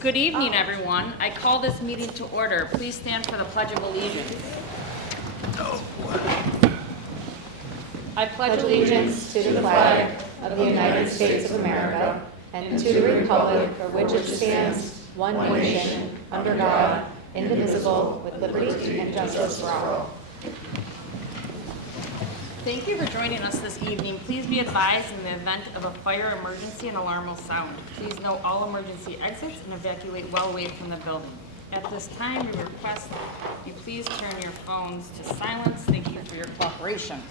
Good evening, everyone. I call this meeting to order. Please stand for the Pledge of Allegiance. I pledge Allegiance to the flag of the United States of America and to the republic for which it stands, one nation, under God, indivisible, with liberty and justice for all. Thank you for joining us this evening. Please be advised in the event of a fire emergency, an alarm will sound. Please note all emergency exits and evacuate well away from the building. At this time, we request you please turn your phones to silence. Thank you for your cooperation.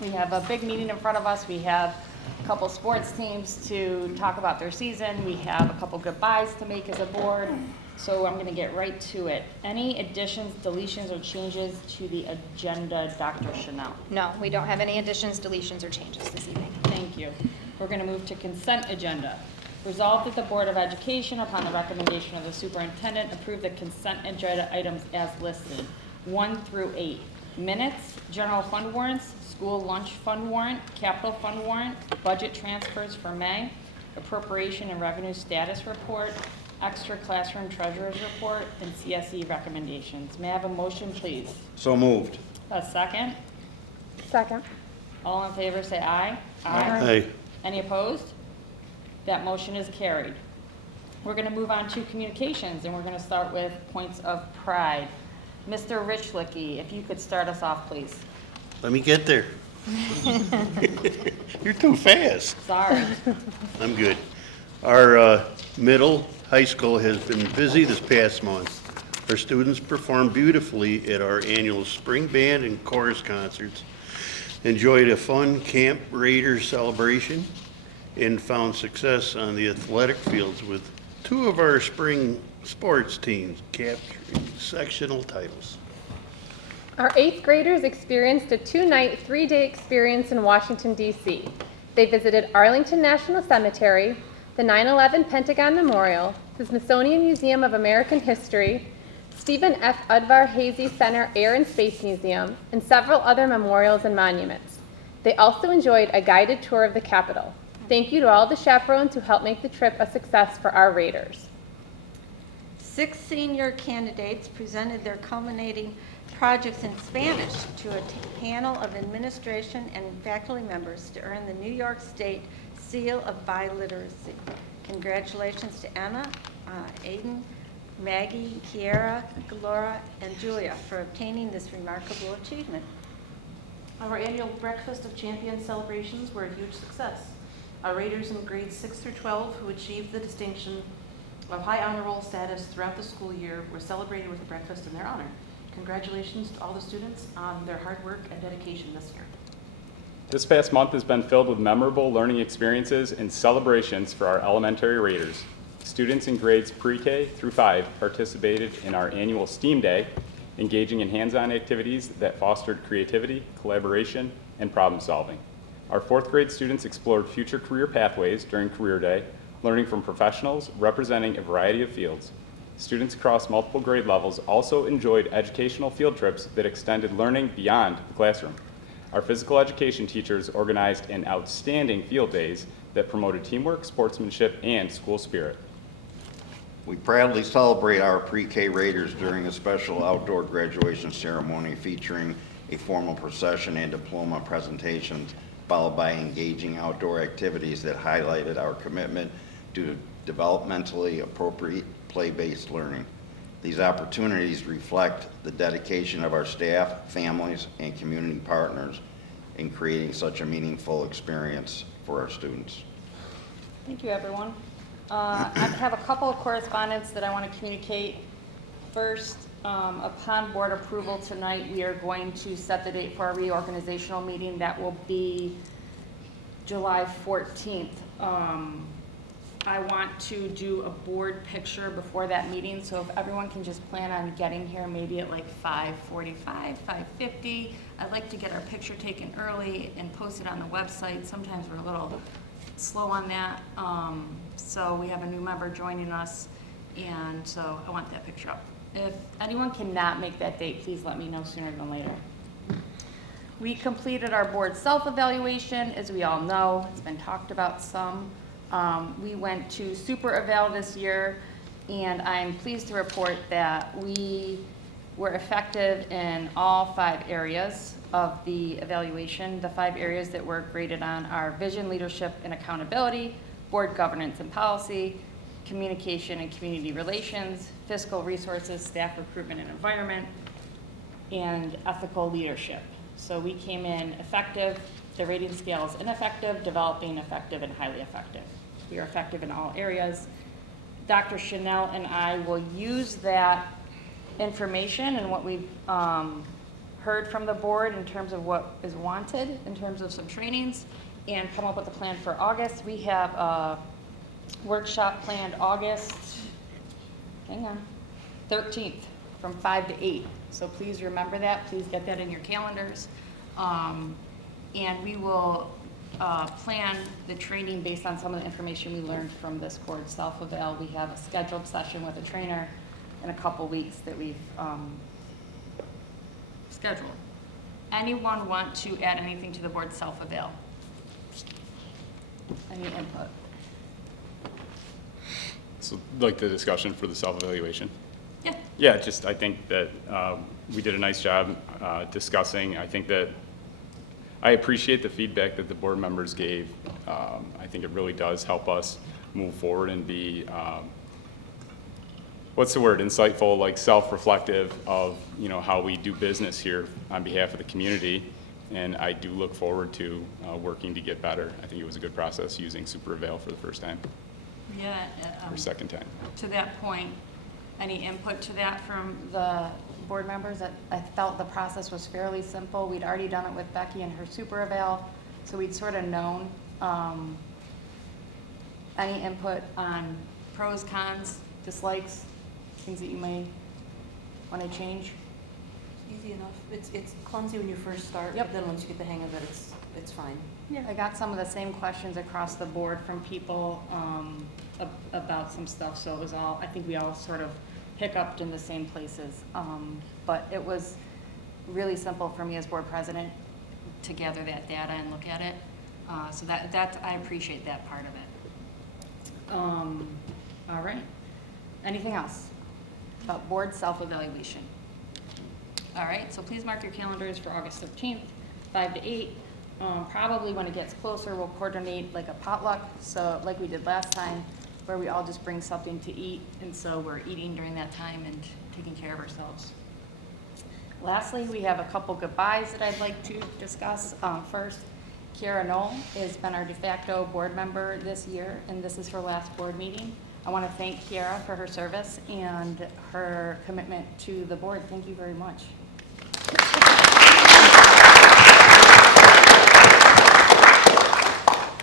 We have a big meeting in front of us. We have a couple sports teams to talk about their season. We have a couple goodbyes to make as a board. So I'm going to get right to it. Any additions, deletions, or changes to the agenda, Dr. Chanel? No, we don't have any additions, deletions, or changes this evening. Thank you. We're going to move to consent agenda. Resolved that the Board of Education, upon the recommendation of the superintendent, approve the consent agenda items as listed, 1 through 8. Minutes, general fund warrants, school lunch fund warrant, capital fund warrant, budget transfers for May, appropriation and revenue status report, extra classroom treasurer's report, and CSE recommendations. May I have a motion, please? So moved. A second? Second. All in favor, say aye. Aye. Any opposed? That motion is carried. We're going to move on to communications, and we're going to start with points of pride. Mr. Richlicki, if you could start us off, please. Let me get there. You're too fast. Sorry. I'm good. Our middle high school has been busy this past month. Our students performed beautifully at our annual spring band and chorus concerts, enjoyed a fun Camp Raider celebration, and found success on the athletic fields with 2 of our spring sports teams capturing sectional titles. Our 8th graders experienced a 2-night, 3-day experience in Washington, D.C. They visited Arlington National Cemetery, the 9/11 Pentagon Memorial, the Smithsonian Museum of American History, Stephen F. Udvar-Hazy Center Air and Space Museum, and several other memorials and monuments. They also enjoyed a guided tour of the Capitol. Thank you to all the chaperones who helped make the trip a success for our Raiders. 6 senior candidates presented their culminating projects in Spanish to a panel of administration and faculty members to earn the New York State Seal of Biliteracy. Congratulations to Emma, Aiden, Maggie, Kiera, Laura, and Julia for obtaining this remarkable achievement. Our annual Breakfast of Champions celebrations were a huge success. Our Raiders in grades 6 through 12 who achieved the distinction of high honor roll status throughout the school year were celebrated with a breakfast in their honor. Congratulations to all the students on their hard work and dedication this year. This past month has been filled with memorable learning experiences and celebrations for our elementary Raiders. Students in grades pre-K through 5 participated in our annual STEAM Day, engaging in hands-on activities that fostered creativity, collaboration, and problem solving. Our 4th grade students explored future career pathways during Career Day, learning from professionals representing a variety of fields. Students across multiple grade levels also enjoyed educational field trips that extended learning beyond the classroom. Our physical education teachers organized an outstanding field days that promoted teamwork, sportsmanship, and school spirit. We proudly celebrate our pre-K Raiders during a special outdoor graduation ceremony featuring a formal procession and diploma presentations, followed by engaging outdoor activities that highlighted our commitment to developmentally appropriate play-based learning. These opportunities reflect the dedication of our staff, families, and community partners in creating such a meaningful experience for our students. Thank you, everyone. I have a couple of correspondence that I want to communicate. First, upon board approval tonight, we are going to set the date for our reorganizational meeting. That will be July 14th. I want to do a board picture before that meeting, so if everyone can just plan on getting here maybe at like 5:45, 5:50. I'd like to get our picture taken early and post it on the website. Sometimes we're a little slow on that. So we have a new member joining us, and so I want that picture up. If anyone cannot make that date, please let me know sooner than later. We completed our board self-evaluation, as we all know. It's been talked about some. We went to Super Eval this year, And I'm pleased to report that we were effective in all 5 areas of the evaluation. The 5 areas that were graded on are vision, leadership, and accountability, board governance and policy, communication and community relations, fiscal resources, staff recruitment and environment, and ethical leadership. So we came in effective. The rating scale is ineffective, developing, effective, and highly effective. We are effective in all areas. Dr. Chanel and I will use that information and what we've heard from the board in terms of what is wanted, in terms of some trainings, and come up with a plan for August. We have a workshop planned August, 13th, from 5 to 8. So please remember that. Please get that in your calendars. And we will plan the training based on some of the information we learned from this board self-eval. We have a scheduled session with a trainer in a couple weeks that we've scheduled. Anyone want to add anything to the board self-eval? Any input? So like the discussion for the self-evaluation? Yeah. Yeah, just I think that we did a nice job discussing. I think that I appreciate the feedback that the board members gave. I think it really does help us move forward and be, what's the word, insightful, like self-reflective of, you know, how we do business here on behalf of the community. And I do look forward to working to get better. I think it was a good process using SuperEvail for the first time, Yeah. or second time. To that point, any input to that from the board members? I felt the process was fairly simple. We'd already done it with Becky and her SuperEvail, so we'd sort of known. Any input on pros, cons, dislikes, things that you may want to change? Easy enough. It's clumsy when you first start, Yep. but then once you get the hang of it, it's fine. Yeah, I got some of the same questions across the board from people about some stuff, so it was all, I think we all sort of hiccuped in the same places. But it was really simple for me as board president to gather that data and look at it. So that I appreciate that part of it. All right. Anything else about board self-evaluation? All right, so please mark your calendars for August 13th, 5 to 8. Probably when it gets closer, we'll coordinate like a potluck, so like we did last time, where we all just bring something to eat, and so we're eating during that time and taking care of ourselves. Lastly, we have a couple goodbyes that I'd like to discuss. First, Kiara Knoll has been our de facto board member this year, and this is her last board meeting. I want to thank Kiara for her service and her commitment to the board. Thank you very much.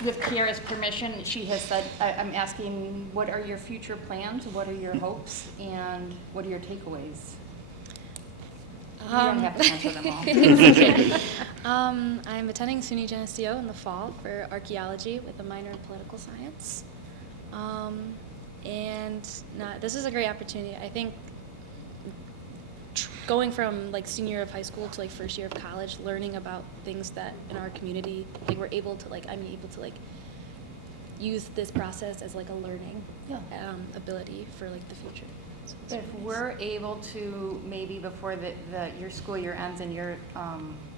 With Kiara's permission, she has said, I'm asking, what are your future plans? What are your hopes? And what are your takeaways? You don't have to answer them all. It's okay. I'm attending SUNY Geneseo in the fall for archaeology with a minor in political science. This is a great opportunity. I think going from like senior year of high school to like first year of college, learning about things that in our community, like I'm able to use this process as like a learning ability for like the future. So it's If really nice. we're able to, maybe before your school year ends and your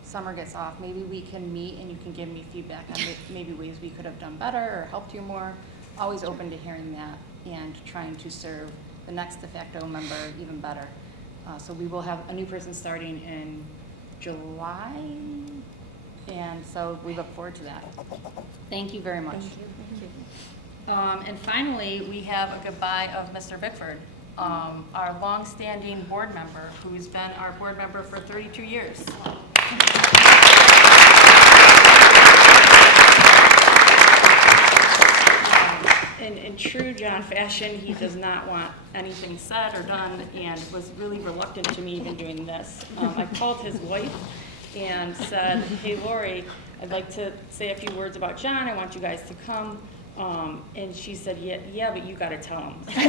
summer gets off, maybe we can meet and you can give me feedback on maybe ways we could have done better or helped you more. Always open to hearing that and trying to serve the next de facto member even better. So we will have a new person starting in July, and so we look forward to that. Thank you very much. Thank you. And finally, we have a goodbye of Mr. Bickford, our longstanding board member, who's been our board member for 32 years. In true John fashion, he does not want anything said or done, and was really reluctant to me even doing this. I called his wife and said, hey, Lori, I'd like to say a few words about John. I want you guys to come. And she said, yeah, but you got to tell him. All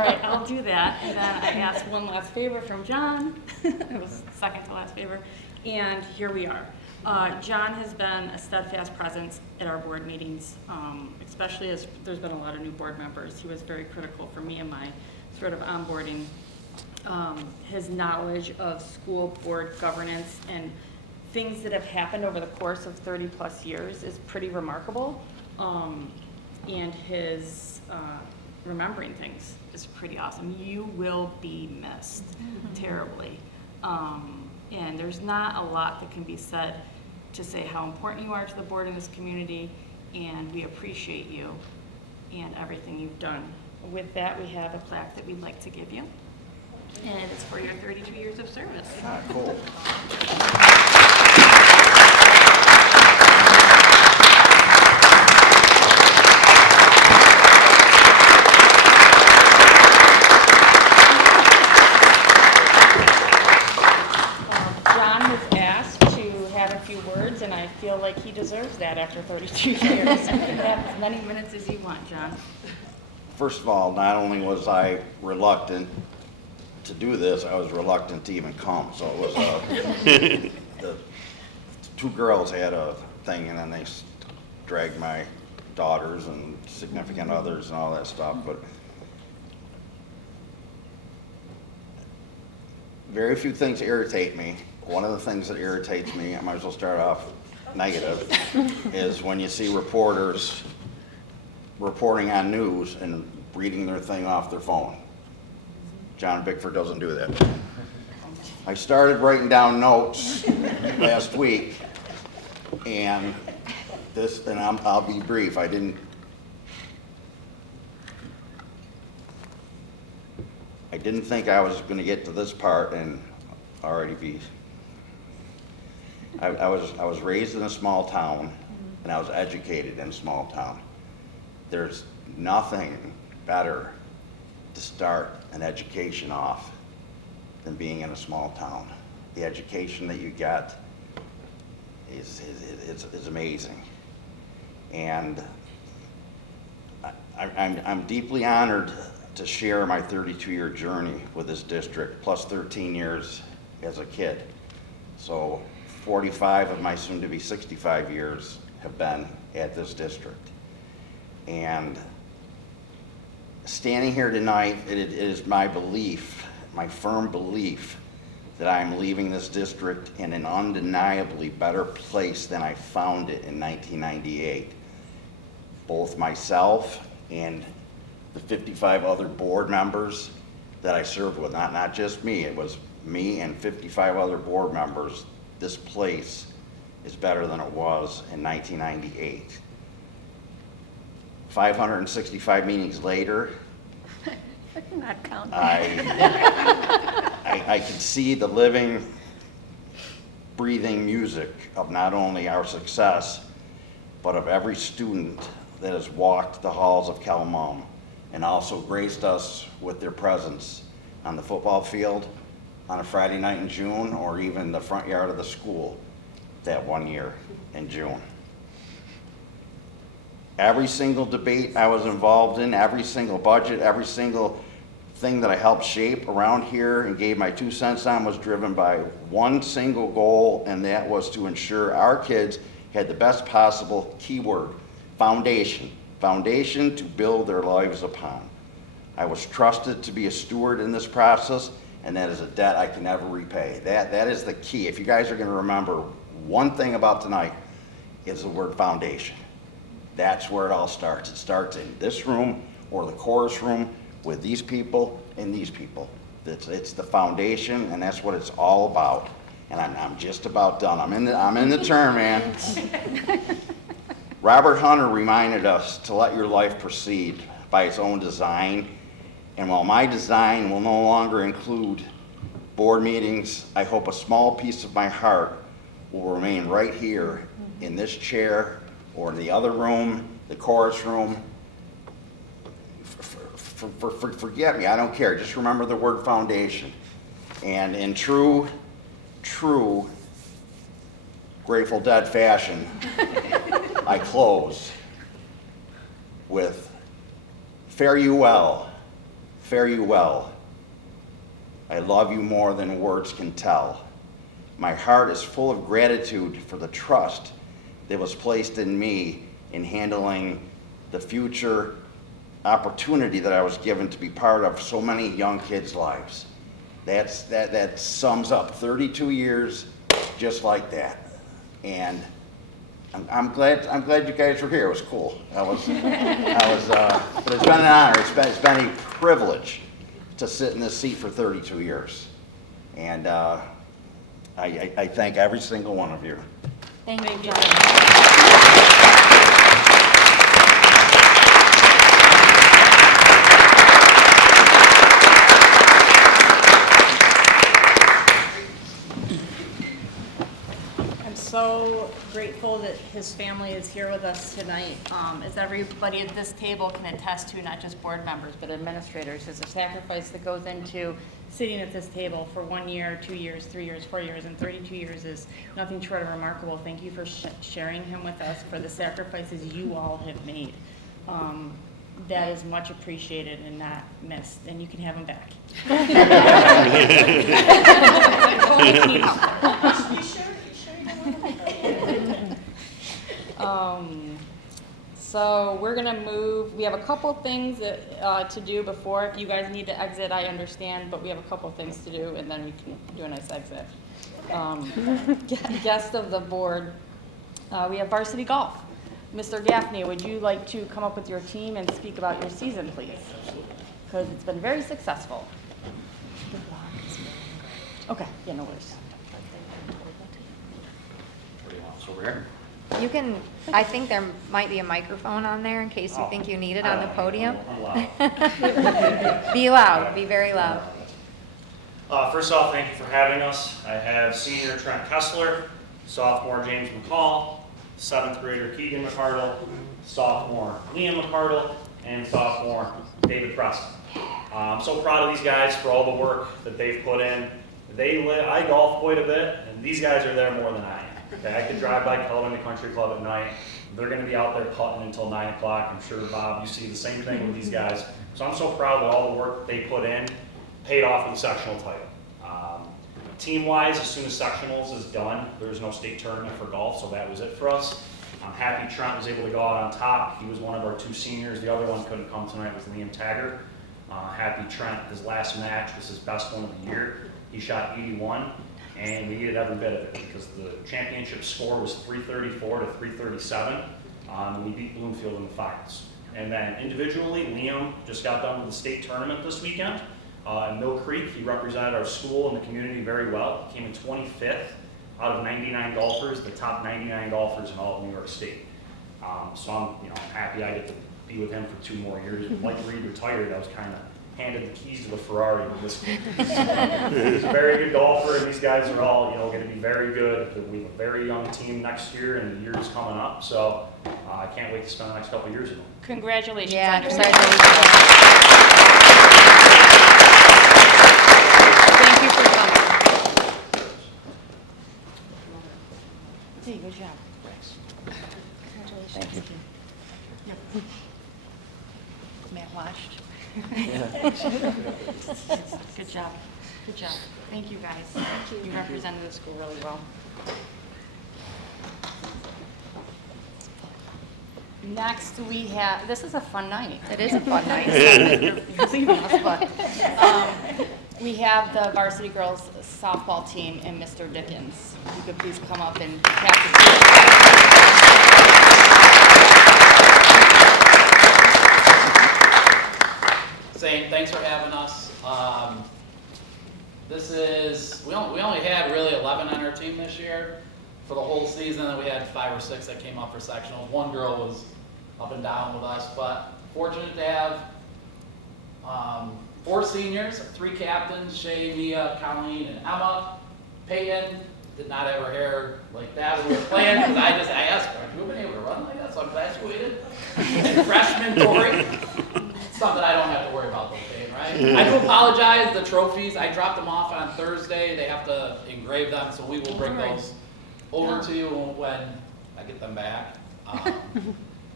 right, I'll do that. And then I asked one last favor from John. It was second to last favor. And here we are. John has been a steadfast presence at our board meetings, especially as there's been a lot of new board members. He was very critical for me in my sort of onboarding. His knowledge of school board governance and things that have happened over the course of 30-plus years is pretty remarkable. And his remembering things is pretty awesome. You will be missed terribly. And there's not a lot that can be said to say how important you are to the board in this community, and we appreciate you and everything you've done. With that, we have a plaque that we'd like to give you, and it's for your 32 years of service. Cool. John was asked to have a few words, and I feel like he deserves that after 32 years. You can have as many minutes as you want, John. First of all, not only was I reluctant to do this, I was reluctant to even come. So it was the two girls had a thing, and then they dragged my daughters and significant others and all that stuff. But very few things irritate me. One of the things that irritates me, I might as well start off negative, is when you see reporters reporting on news and reading their thing off their phone. John Bickford doesn't do that. I started writing down notes last week, and I'll be brief. I didn't think I was going to get to this part and already be. I was raised in a small town, and I was educated in a small town. There's nothing better to start an education off than being in a small town. The education that you get is amazing. And I'm deeply honored to share my 32-year journey with this district, plus 13 years as a kid. So 45 of my soon-to-be 65 years have been at this district. And standing here tonight, it is my belief, my firm belief, that I am leaving this district in an undeniably better place than I found it in 1998. Both myself and the 55 other board members that I served with, not just me, it was me and 55 other board members. This place is better than it was in 1998. 565 meetings later, Not counting. I can see the living, breathing music of not only our success, but of every student that has walked the halls of Calmum and also graced us with their presence on the football field on a Friday night in June, or even the front yard of the school that one year in June. Every single debate I was involved in, every single budget, every single thing that I helped shape around here and gave my 2 cents on was driven by one single goal, and that was to ensure our kids had the best possible, keyword, foundation to build their lives upon. I was trusted to be a steward in this process, and that is a debt I can never repay. That is the key. If you guys are going to remember one thing about tonight, is the word foundation. That's where it all starts. It starts in this room or the chorus room with these people and these people. It's the foundation, and that's what it's all about. And I'm just about done. I'm in the term, man. Robert Hunter reminded us to let your life proceed by its own design. And while my design will no longer include board meetings, I hope a small piece of my heart will remain right here in this chair or in the other room, the chorus room. Forget me, I don't care. Just remember the word foundation. And in true Grateful Dead fashion, I close with fare you well, fare you well. I love you more than words can tell. My heart is full of gratitude for the trust that was placed in me in handling the future opportunity that I was given to be part of so many young kids' lives. That sums up 32 years just like that. And I'm glad you guys were here. It was cool. But it's been an honor. It's been a privilege to sit in this seat for 32 years. And I thank every single one of you. Thank you, John. I'm so grateful that his family is here with us tonight. As everybody at this table can attest to, not just board members, but administrators, there's a sacrifice that goes into sitting at this table for 1 year, 2 years, 3 years, 4 years, and 32 years is nothing short of remarkable. Thank you for sharing him with us, for the sacrifices you all have made. That is much appreciated and not missed, and you can have him back. So we're gonna move, we have a couple things that, to do before. If you guys need to exit, I understand, but we have a couple things to do, and then we can do a nice exit. Guest of the board, we have varsity golf. Mr. Gaffney, would you like to come up with your team and speak about your season, please? Because it's been very successful. Okay, yeah, no worries. Over here. You can, I think there might be a microphone on there in case you think you need it on the podium. Be loud, be very loud. First off, thank you for having us. I have senior Trent Kessler, sophomore James McCall, 7th grader Keegan McCardle, sophomore Liam McCardle, and sophomore David Preston. I'm so proud of these guys for all the work that they've put in. I golf quite a bit, and these guys are there more than I am. Okay, I could drive by Caledonia Country Club at night. They're going to be out there putting until 9 o'clock. I'm sure, Bob, you see the same thing with these guys. So I'm so proud that all the work they put in paid off with the sectional title. Team-wise, as soon as sectionals is done, there's no state tournament for golf, so that was it for us. I'm happy Trent was able to go out on top. He was one of our 2 seniors. The other one couldn't come tonight, was Liam Taggart. Happy Trent, his last match was his best one of the year. He shot 81, and we needed every bit of it because the championship score was 334 to 337. And we beat Bloomfield in the finals. And then individually, Liam just got done with the state tournament this weekend. In Mill Creek, he represented our school and the community very well. Came in 25th out of 99 golfers, the top 99 golfers in all of New York State. So I'm happy I get to be with him for 2 more years. Like Reed retired, I was kind of handed the keys to the Ferrari with this one. He's a very good golfer, and these guys are all going to be very good. We have a very young team next year and the years coming up. So I can't wait to spend the next couple of years with them. Congratulations Yeah, on your congratulations. Thank you for coming. Hey, good job. Congratulations. Thank you. Matt watched. Good job. Good job. Thank you, guys. Thank you. You represented the school really well. Next, we have, this is a fun night. It is a fun night. You're leaving us, but, we have the varsity girls softball team and Mr. Dickens. If you could please come up and practice. Saying thanks for having us. We only had really 11 on our team this year for the whole season, and we had 5 or 6 that came up for sectionals. One girl was up and down with us, but fortunate to have 4 seniors, 3 captains, Shay, Mia, Colleen, and Emma. Peyton did not have her hair like that when we were playing, because I asked her, have you been able to run like that? So I graduated. And freshman Tori. Something I don't have to worry about those days, right? I do apologize, the trophies, I dropped them off on Thursday. They have to engrave them, so we will bring those over to you when I get them back.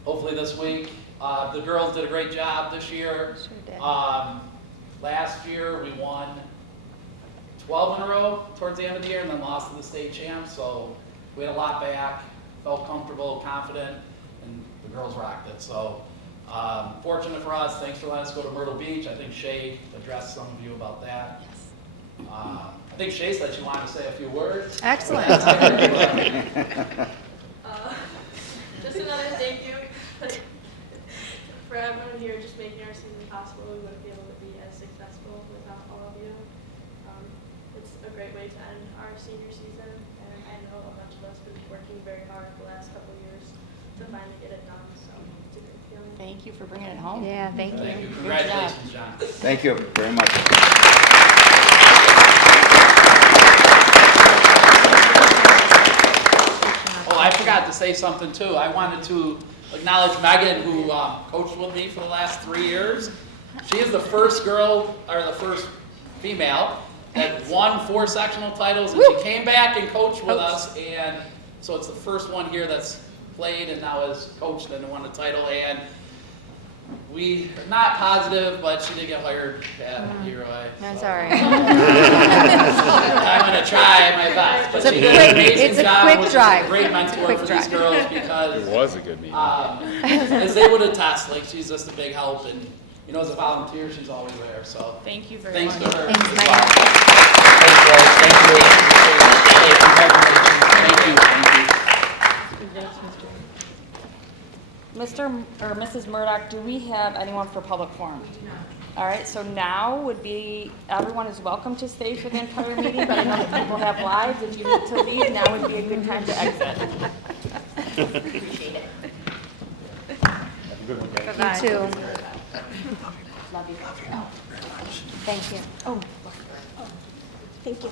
Hopefully this week. The girls did a great job this year. Sure did. Last year we won 12 in a row towards the end of the year and then lost to the state champs. So we had a lot back, felt comfortable, confident, and the girls rocked it. So fortunate for us, thanks for letting us go to Myrtle Beach. I think Shay addressed some of you about that. I think Shay said she wanted to say a few words. Excellent. Just another thank you for everyone here just making our season possible. We wouldn't be able to be as successful without all of you. It's a great way to end our senior season, and I know a bunch of us have been working very hard the last couple of years to finally get it done, so it's a great feeling. Thank you for bringing it home. Yeah, thank you. Thank you. Good Congratulations, John. Thank you very much. Oh, I forgot to say something too. I wanted to acknowledge Megan, who coached with me for the last 3 years. She is the first girl, or the first female, that won 4 sectional titles, and she came back and coached with us, and so it's the first one here that's played and now has coached and won a title. And we are not positive, but she did get hired at Leroy. That's all right. I'm gonna try my best, but It's a she did an quick- amazing it's a job, quick which is drive. a great mentor Quick for these drive. girls because It was a good meeting. as they would attest, like she's just a big help, and you know, as a volunteer, she's always there. So Thank you very thanks much. to her. Thanks, as Megan. well. Thank you. Mr. or Mrs. Murdoch, do we have anyone for public forum? All right, so now would be, everyone is welcome to stay for the entire meeting, but I know that people have lives. If you need to leave, now would be a good time to exit. You too. Love you. Thank you. Oh, Thank you.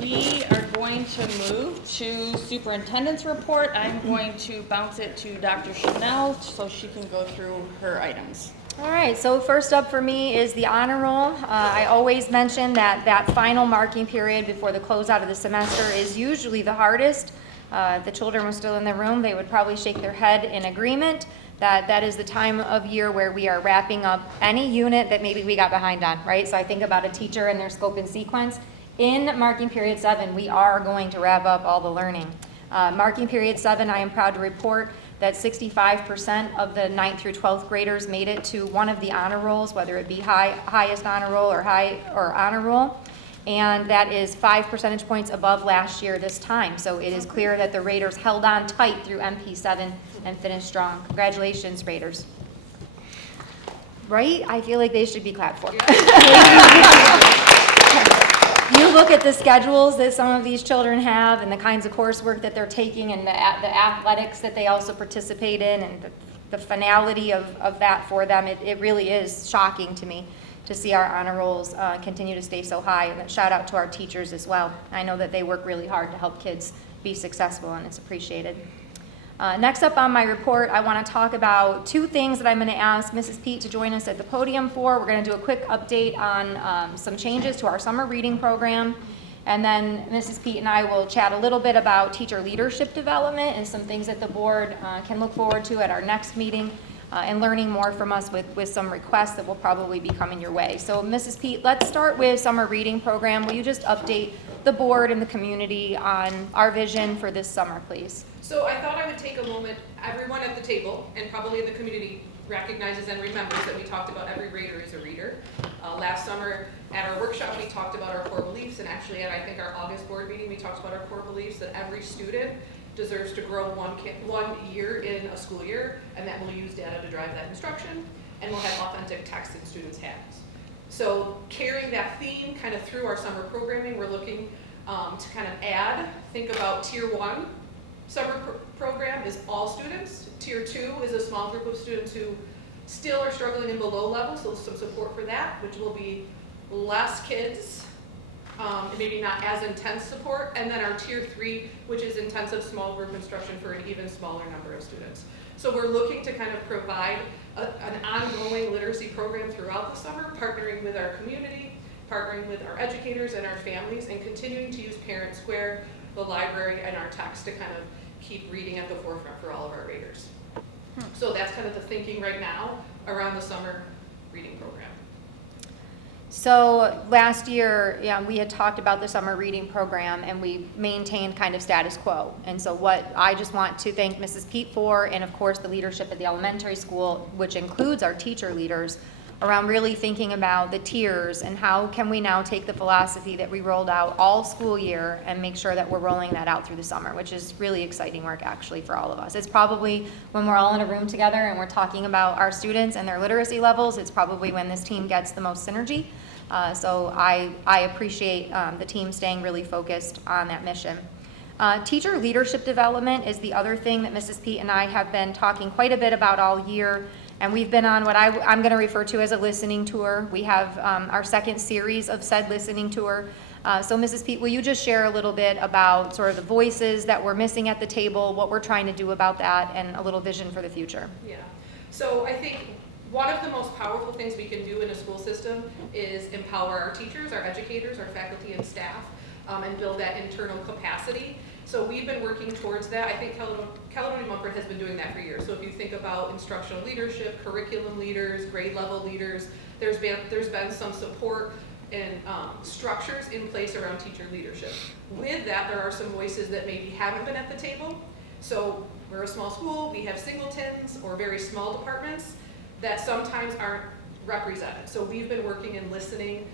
We are going to move to superintendent's report. I'm going to bounce it to Dr. Chanel so she can go through her items. all right, so first up for me is the honor roll. I always mention that final marking period before the closeout of the semester is usually the hardest. If the children were still in the room, they would probably shake their head in agreement that that is the time of year where we are wrapping up any unit that maybe we got behind on, right? So I think about a teacher and their scope and sequence. In marking period 7, we are going to wrap up all the learning. Marking period 7, I am proud to report that 65% of the 9th through 12th graders made it to one of the honor rolls, whether it be highest honor roll or high or honor roll. And that is 5 percentage points above last year this time. So it is clear that the Raiders held on tight through MP7 and finished strong. Congratulations, Raiders. Right? I feel like they should be clapped for. You look at the schedules that some of these children have and the kinds of coursework that they're taking and the athletics that they also participate in and the finality of that for them, it really is shocking to me to see our honor rolls continue to stay so high. And shout out to our teachers as well. I know that they work really hard to help kids be successful, and it's appreciated. Next up on my report, I want to talk about 2 things that I'm going to ask Mrs. Pete to join us at the podium for. We're going to do a quick update on some changes to our summer reading program. And then Mrs. Pete and I will chat a little bit about teacher leadership development and some things that the board can look forward to at our next meeting. And learning more from us with some requests that will probably be coming your way. So Mrs. Pete, let's start with summer reading program. Will you just update the board and the community on our vision for this summer, please? So I thought I would take a moment, everyone at the table and probably in the community recognizes and remembers that we talked about every Raider is a reader. Last summer at our workshop, we talked about our core beliefs, and actually at I think our August board meeting, we talked about our core beliefs that every student deserves to grow one year in a school year, and that we'll use data to drive that instruction, and we'll have authentic text in students' hands. So carrying that theme kind of through our summer programming, we're looking to kind of think about Tier 1 summer program is all students. Tier 2 is a small group of students who still are struggling in below level, so some support for that, which will be less kids, and maybe not as intense support, and then our Tier 3, which is intensive small group instruction for an even smaller number of students. So we're looking to kind of provide an ongoing literacy program throughout the summer, partnering with our community, partnering with our educators and our families, and continuing to use Parent Square, the library, and our text to kind of keep reading at the forefront for all of our raters. So that's kind of the thinking right now around the summer reading program. So last year, yeah, we had talked about the summer reading program and we maintained kind of status quo. And so what I just want to thank Mrs. Pete for, and of course the leadership at the elementary school, which includes our teacher leaders, around really thinking about the tiers and how can we now take the philosophy that we rolled out all school year and make sure that we're rolling that out through the summer, which is really exciting work actually for all of us. It's probably when we're all in a room together and we're talking about our students and their literacy levels, it's probably when this team gets the most synergy. So I appreciate the team staying really focused on that mission. Teacher leadership development is the other thing that Mrs. Pete and I have been talking quite a bit about all year. And we've been on what I'm going to refer to as a listening tour. We have our second series of said listening tour. So Mrs. Pete, will you just share a little bit about sort of the voices that we're missing at the table, what we're trying to do about that, and a little vision for the future? Yeah. So I think one of the most powerful things we can do in a school system is empower our teachers, our educators, our faculty and staff, and build that internal capacity. So we've been working towards that. I think Caledonia Mumford has been doing that for years. So if you think about instructional leadership, curriculum leaders, grade level leaders, there's been some support and structures in place around teacher leadership. With that, there are some voices that maybe haven't been at the table. So we're a small school, we have singletons or very small departments that sometimes aren't represented. So we've been working and listening.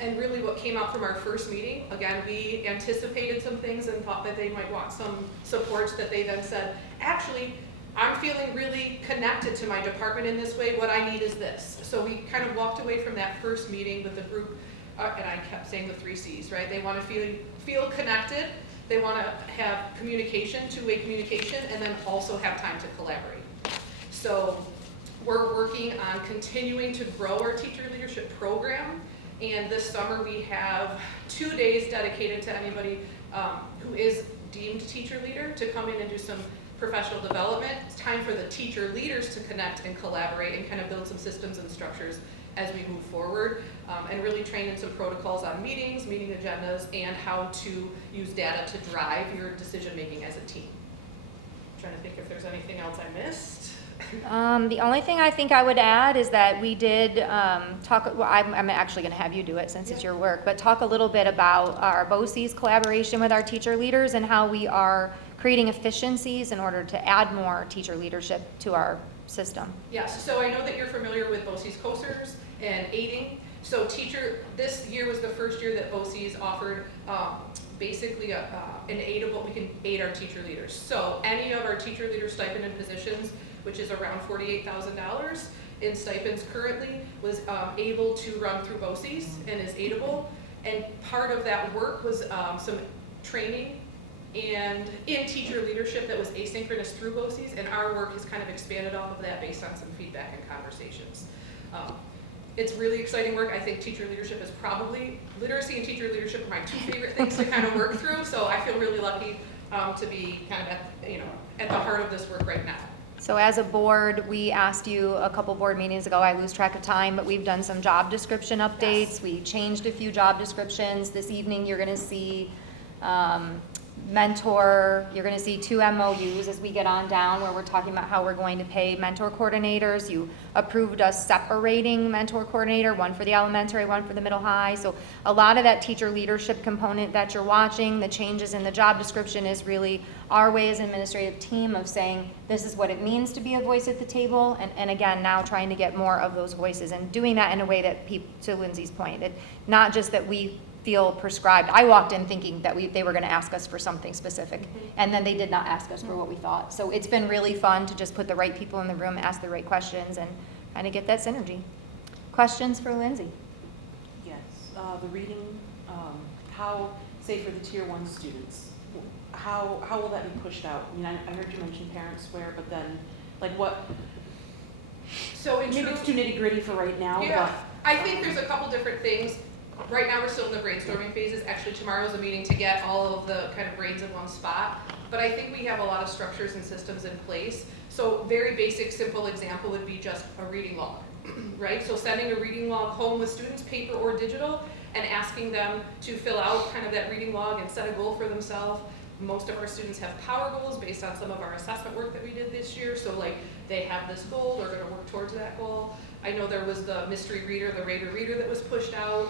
And really what came out from our first meeting, again, we anticipated some things and thought that they might want some supports that they then said, actually, I'm feeling really connected to my department in this way, what I need is this. So we kind of walked away from that first meeting with the group, and I kept saying the 3 C's, right? They want to feel connected, they want to have communication, two-way communication, and then also have time to collaborate. So we're working on continuing to grow our teacher leadership program. And this summer we have 2 days dedicated to anybody who is deemed teacher leader to come in and do some professional development. It's time for the teacher leaders to connect and collaborate and kind of build some systems and structures as we move forward, and really train in some protocols on meetings, meeting agendas, and how to use data to drive your decision making as a team. I'm trying to think if there's anything else I missed. The only thing I think I would add is that we did talk, well, I'm actually going to have you do it since it's your work, but talk a little bit about our BOCES collaboration with our teacher leaders and how we are creating efficiencies in order to add more teacher leadership to our system. Yes, so I know that you're familiar with BOCES COSERS and aiding. So this year was the first year that BOCES offered basically an aidable, we can aid our teacher leaders. So any of our teacher leader stipend and positions, which is around $48,000 in stipends currently, was able to run through BOCES and is aidable. And part of that work was some training and in teacher leadership that was asynchronous through BOCES, and our work has kind of expanded off of that based on some feedback and conversations. It's really exciting work. I think teacher leadership is probably, literacy and teacher leadership are my 2 favorite things to kind of work through, so I feel really lucky to be kind of at the heart of this work right now. So as a board, we asked you a couple board meetings ago, I lose track of time, but we've done some job description updates. Yes. We changed a few job descriptions. This evening you're going to see mentor, you're going to see 2 MOUs as we get on down where we're talking about how we're going to pay mentor coordinators. You approved us separating mentor coordinator, one for the elementary, one for the middle high. So a lot of that teacher leadership component that you're watching, the changes in the job description, is really our way as an administrative team of saying this is what it means to be a voice at the table, and again now trying to get more of those voices and doing that in a way that to Lindsay's point, that not just that we feel prescribed. I walked in thinking that they were going to ask us for something specific, and then they did not ask us for what we thought. So it's been really fun to just put the right people in the room, ask the right questions, and kind of get that synergy. Questions for Lindsay? Yes, the reading, how, say for the tier 1 students, how will that be pushed out? I mean, I heard you mention parent square, but then, like what? So maybe it's too nitty gritty for right now. Yeah, but, I think there's a couple different things. Right now we're still in the brainstorming phases. Actually tomorrow's a meeting to get all of the kind of brains in one spot. But I think we have a lot of structures and systems in place. So very basic, simple example would be just a reading log, right? So sending a reading log home with students, paper or digital, and asking them to fill out kind of that reading log and set a goal for themselves. Most of our students have power goals based on some of our assessment work that we did this year. So like they have this goal, they're gonna work towards that goal. I know there was the mystery reader, the Raider Reader that was pushed out,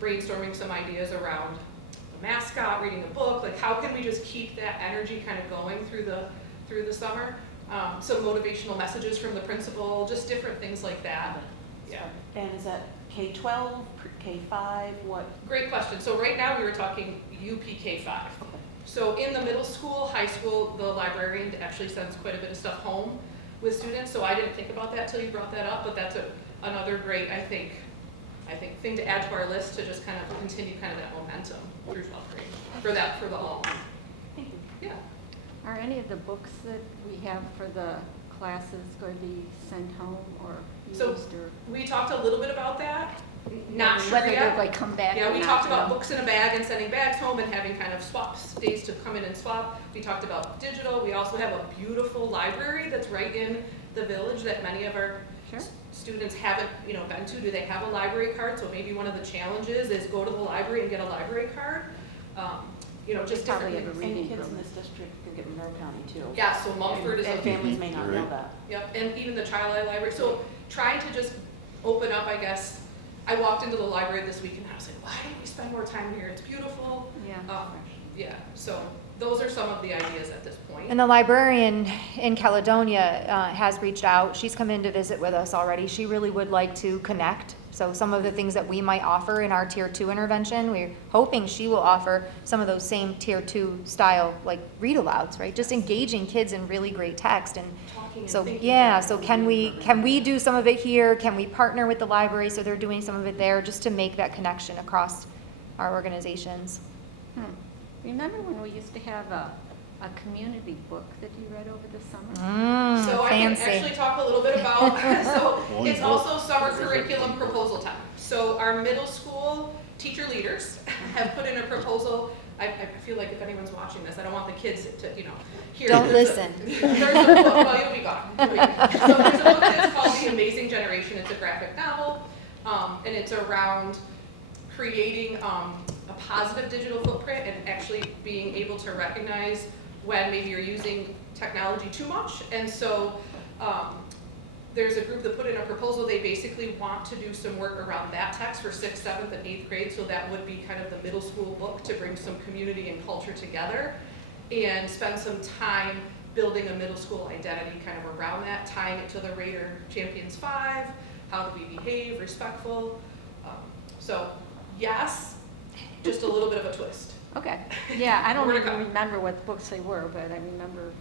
brainstorming some ideas around the mascot, reading a book, like how can we just keep that energy kind of going through the summer? Some motivational messages from the principal, just different things like that. Yeah. And is that K-12, K-5, what? Great question. So right now we were talking UPK5. So in the middle school, high school, the librarian actually sends quite a bit of stuff home with students. So I didn't think about that till you brought that up, but that's another great, I think thing to add to our list to just kind of continue kind of that momentum through 12th grade for the all. Thank you. Yeah. Are any of the books that we have for the classes going to be sent home or used? So or we talked a little bit about that. Not sure whether yet. they're going to come back Yeah, or we not, talked about yeah. books in a bag and sending bags home and having kind of swaps, days to come in and swap. We talked about digital. We also have a beautiful library that's right in the village that many of our students haven't, been to. Do they have a library card? So maybe one of the challenges is go to the library and get a library card. Just Probably different have a things. reading And kids in room. this district can get Monroe County too. Yeah, so Mumford is And a families may not know Right. that. Yep, and even the Child Eye Library. So trying to just open up, I guess. I walked into the library this week and I was like, why don't we spend more time here? It's beautiful. Yeah. So those are some of the ideas at this point. And the librarian in Caledonia has reached out. She's come in to visit with us already. She really would like to connect. So some of the things that we might offer in our Tier 2 intervention, we're hoping she will offer some of those same Tier 2 style, like read-alouds, right? Just engaging kids in really great text. And Talking and so, thinking yeah, about so it. can we do some of it here? Can we partner with the library so they're doing some of it there, just to make that connection across our organizations? Remember when we used to have a community book that you read over the summer? So I can Fancy. actually talk a little bit about, so One it's book. also summer curriculum proposal time. So our middle school teacher leaders have put in a proposal. I feel like if anyone's watching this, I don't want the kids to, hear. Don't there's listen. There's a book, well, you'll be gone. So there's a book that's called The Amazing Generation. It's a graphic novel, and it's around creating a positive digital footprint and actually being able to recognize when maybe you're using technology too much. And so there's a group that put in a proposal. They basically want to do some work around that text for 6th, 7th, and 8th grade. So that would be kind of the middle school book to bring some community and culture together and spend some time building a middle school identity kind of around that, tying it to the Raider Champions 5, how do we behave, respectful. So yes, just a little bit of a twist. Okay. Yeah, I don't More to even come. remember what books they were, but I remember.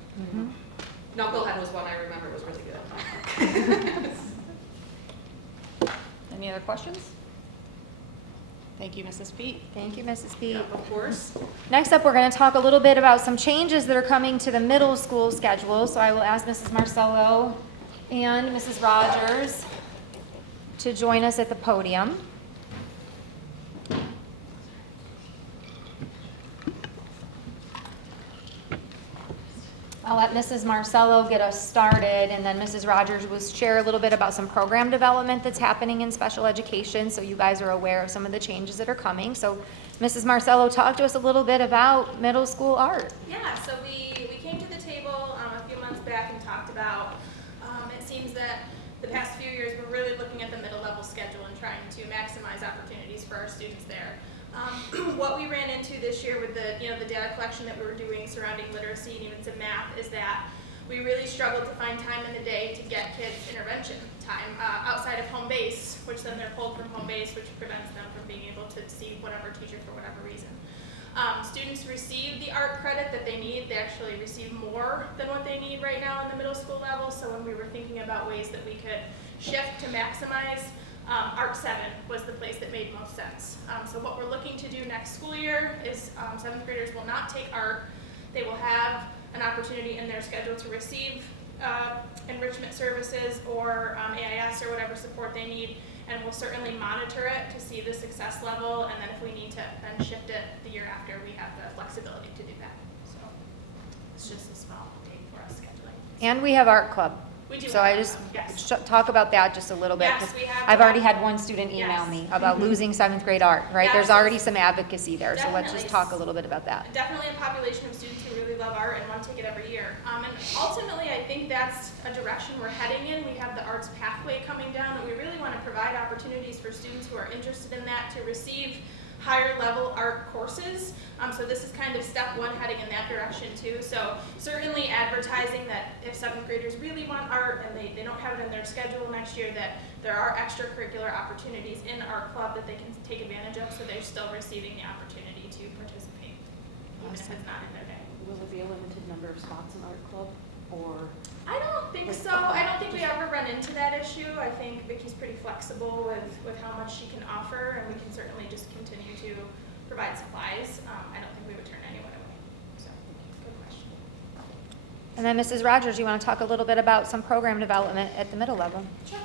Knucklehead was one I remember was really good. Any other questions? Thank you, Mrs. Pete. Thank you, Mrs. Pete. Of course. Next up, we're going to talk a little bit about some changes that are coming to the middle school schedule. So I will ask Mrs. Marcello and Mrs. Rogers to join us at the podium. I'll let Mrs. Marcello get us started, and then Mrs. Rogers will share a little bit about some program development that's happening in special education, so you guys are aware of some of the changes that are coming. So Mrs. Marcello, talk to us a little bit about middle school art. Yeah, so we came to the table a few months back and talked about, it seems that the past few years we're really looking at the middle level schedule and trying to maximize opportunities for our students there. What we ran into this year with the data collection that we were doing surrounding literacy and even some math is that we really struggled to find time in the day to get kids intervention time outside of home base, which then they're pulled from home base, which prevents them from being able to see whatever teacher for whatever reason. Students receive the art credit that they need. They actually receive more than what they need right now in the middle school level. So when we were thinking about ways that we could shift to maximize, Art 7 was the place that made most sense. So what we're looking to do next school year is 7th graders will not take art. They will have an opportunity in their schedule to receive enrichment services or AIS or whatever support they need, and we'll certainly monitor it to see the success level, and then if we need to then shift it the year after, we have the flexibility to do that. So it's just a small update for us scheduling. And we have art club. We do So have I just, yes. talk about that just a little bit. Yes, 'cause we have I've the- already had one student email Yes. me about losing 7th grade art, right? Yes, There's it's- already some advocacy there, so let's just Definitely. talk a little bit about that. Definitely a population of students who really love art and want to take it every year. And ultimately, I think that's a direction we're heading in. We have the arts pathway coming down, and we really want to provide opportunities for students who are interested in that to receive higher level art courses. So this is kind of step one heading in that direction too. So certainly advertising that if 7th graders really want art and they don't have it in their schedule next year, that there are extracurricular opportunities in our club that they can take advantage of, so they're still receiving the opportunity to participate, even if it's not in their day. Will there be a limited number of spots in art club, or? I don't think so. I don't think we ever run into that issue. I think Vicky's pretty flexible with how much she can offer, and we can certainly just continue to provide supplies. I don't think we would turn anyone away. So, good question. And then Mrs. Rogers, you want to talk a little bit about some program development at the middle level? Sure.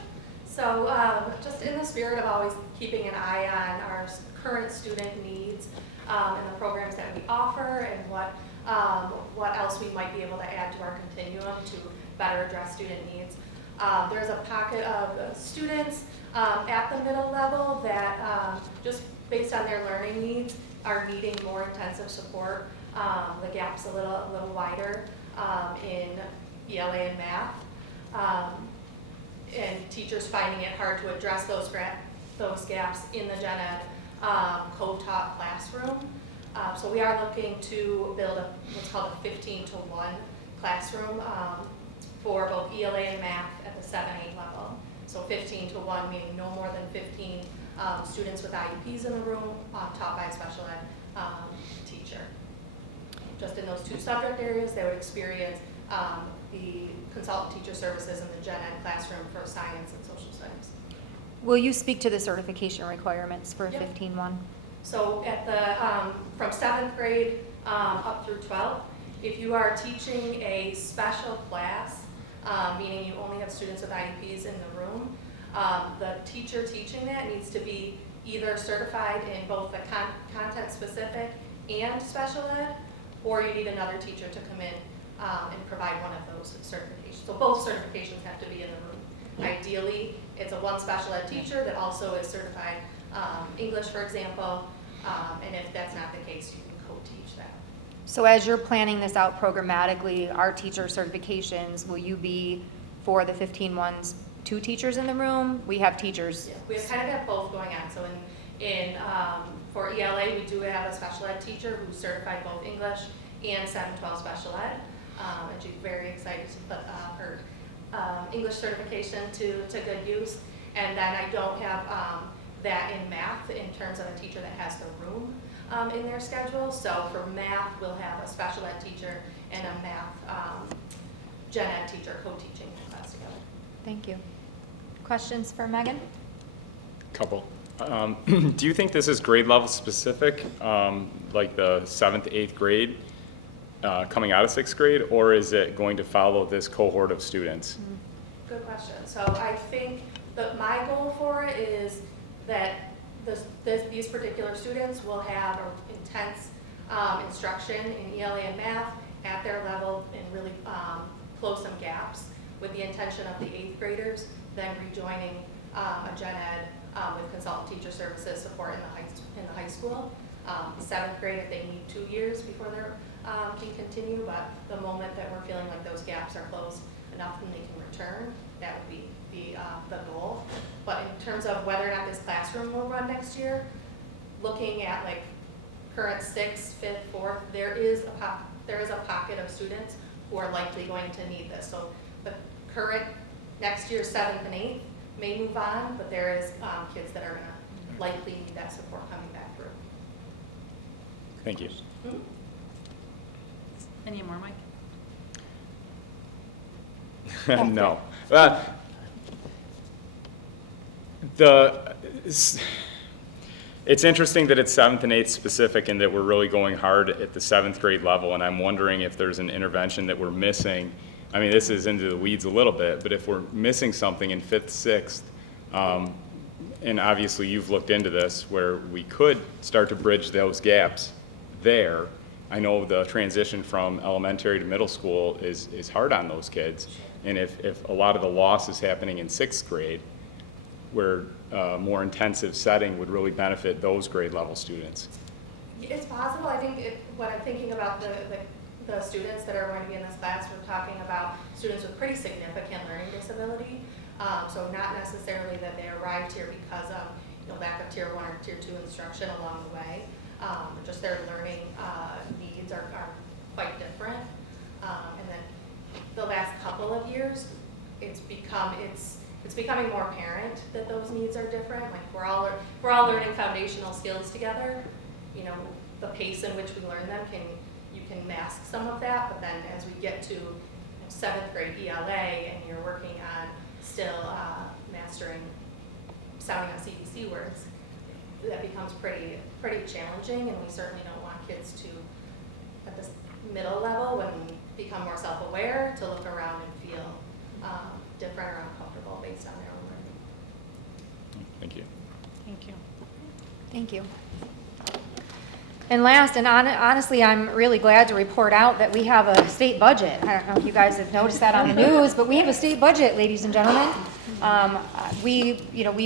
So just in the spirit of always keeping an eye on our current student needs and the programs that we offer and what else we might be able to add to our continuum to better address student needs. There's a pocket of students at the middle level that just based on their learning needs are needing more intensive support. The gap's a little wider in ELA and math. And teachers finding it hard to address those gaps in the Gen Ed co-taught classroom. So we are looking to build what's called a 15-to-1 classroom for both ELA and math at the 7-8 level. So 15-to-1 meaning no more than 15 students with IEPs in the room taught by a special ed teacher. Just in those two subject areas, they would experience the consultant teacher services in the Gen Ed classroom for science and social studies. Will you speak to the certification requirements for Yep. 15-1? So at the, from 7th grade up through 12th, if you are teaching a special class, meaning you only have students with IEPs in the room, the teacher teaching that needs to be either certified in both the content specific and special ed, or you need another teacher to come in and provide one of those certifications. So both certifications have to be in the room. Ideally, it's a one special ed teacher that also is certified English, for example, and if that's not the case, you can co-teach that. So as you're planning this out programmatically, our teacher certifications, will you be for the 15-1s, 2 teachers in the room? We have teachers. Yeah, we kind of have both going on. So for ELA, we do have a special ed teacher who's certified both English and 7-12 special ed. And she's very excited to put her English certification to good use. And then I don't have that in math in terms of a teacher that has the room in their schedule. So for math, we'll have a special ed teacher and a math gen ed teacher co-teaching the class together. Thank you. Questions for Megan? Couple. Do you think this is grade level specific, like the 7th, 8th grade coming out of 6th grade, or is it going to follow this cohort of students? Good question. So I think that my goal for it is that these particular students will have intense instruction in ELA and math at their level and really close some gaps with the intention of the 8th graders then rejoining a gen ed with consultant teacher services support in the high school. 7th grade, if they need 2 years before they can continue, but the moment that we're feeling like those gaps are closed enough and they can return, that would be the goal. But in terms of whether or not this classroom will run next year, looking at like current 6th, 5th, 4th, there is a pocket of students who are likely going to need this. So the current next year 7th and 8th may move on, but there is kids that are going to likely need that support coming back through. Thank you. Any more, Mike? No. It's interesting that it's 7th and 8th specific and that we're really going hard at the 7th grade level, and I'm wondering if there's an intervention that we're missing. I mean, this is into the weeds a little bit, but if we're missing something in 5th, 6th, and obviously you've looked into this, where we could start to bridge those gaps there, I know the transition from elementary to middle school is hard on those kids. And if a lot of the loss is happening in 6th grade, where a more intensive setting would really benefit those grade level students. It's possible. I think when I'm thinking about the students that are going to be in this class, we're talking about students with pretty significant learning disability. So not necessarily that they arrived here because of lack of tier 1 or tier 2 instruction along the way. Just their learning needs are quite different. And then the last couple of years, it's becoming more apparent that those needs are different. Like we're all learning foundational skills together. The pace in which we learn them you can mask some of that, but then as we get to 7th grade ELA and you're working on still mastering sounding on CBC words, that becomes pretty challenging, and we certainly don't want kids to, at this middle level, when we become more self-aware, to look around and feel different or uncomfortable based on their own learning. Thank you. Thank you. Thank you. And last, and honestly, I'm really glad to report out that we have a state budget. I don't know if you guys have noticed that on the news, but we have a state budget, ladies and gentlemen. We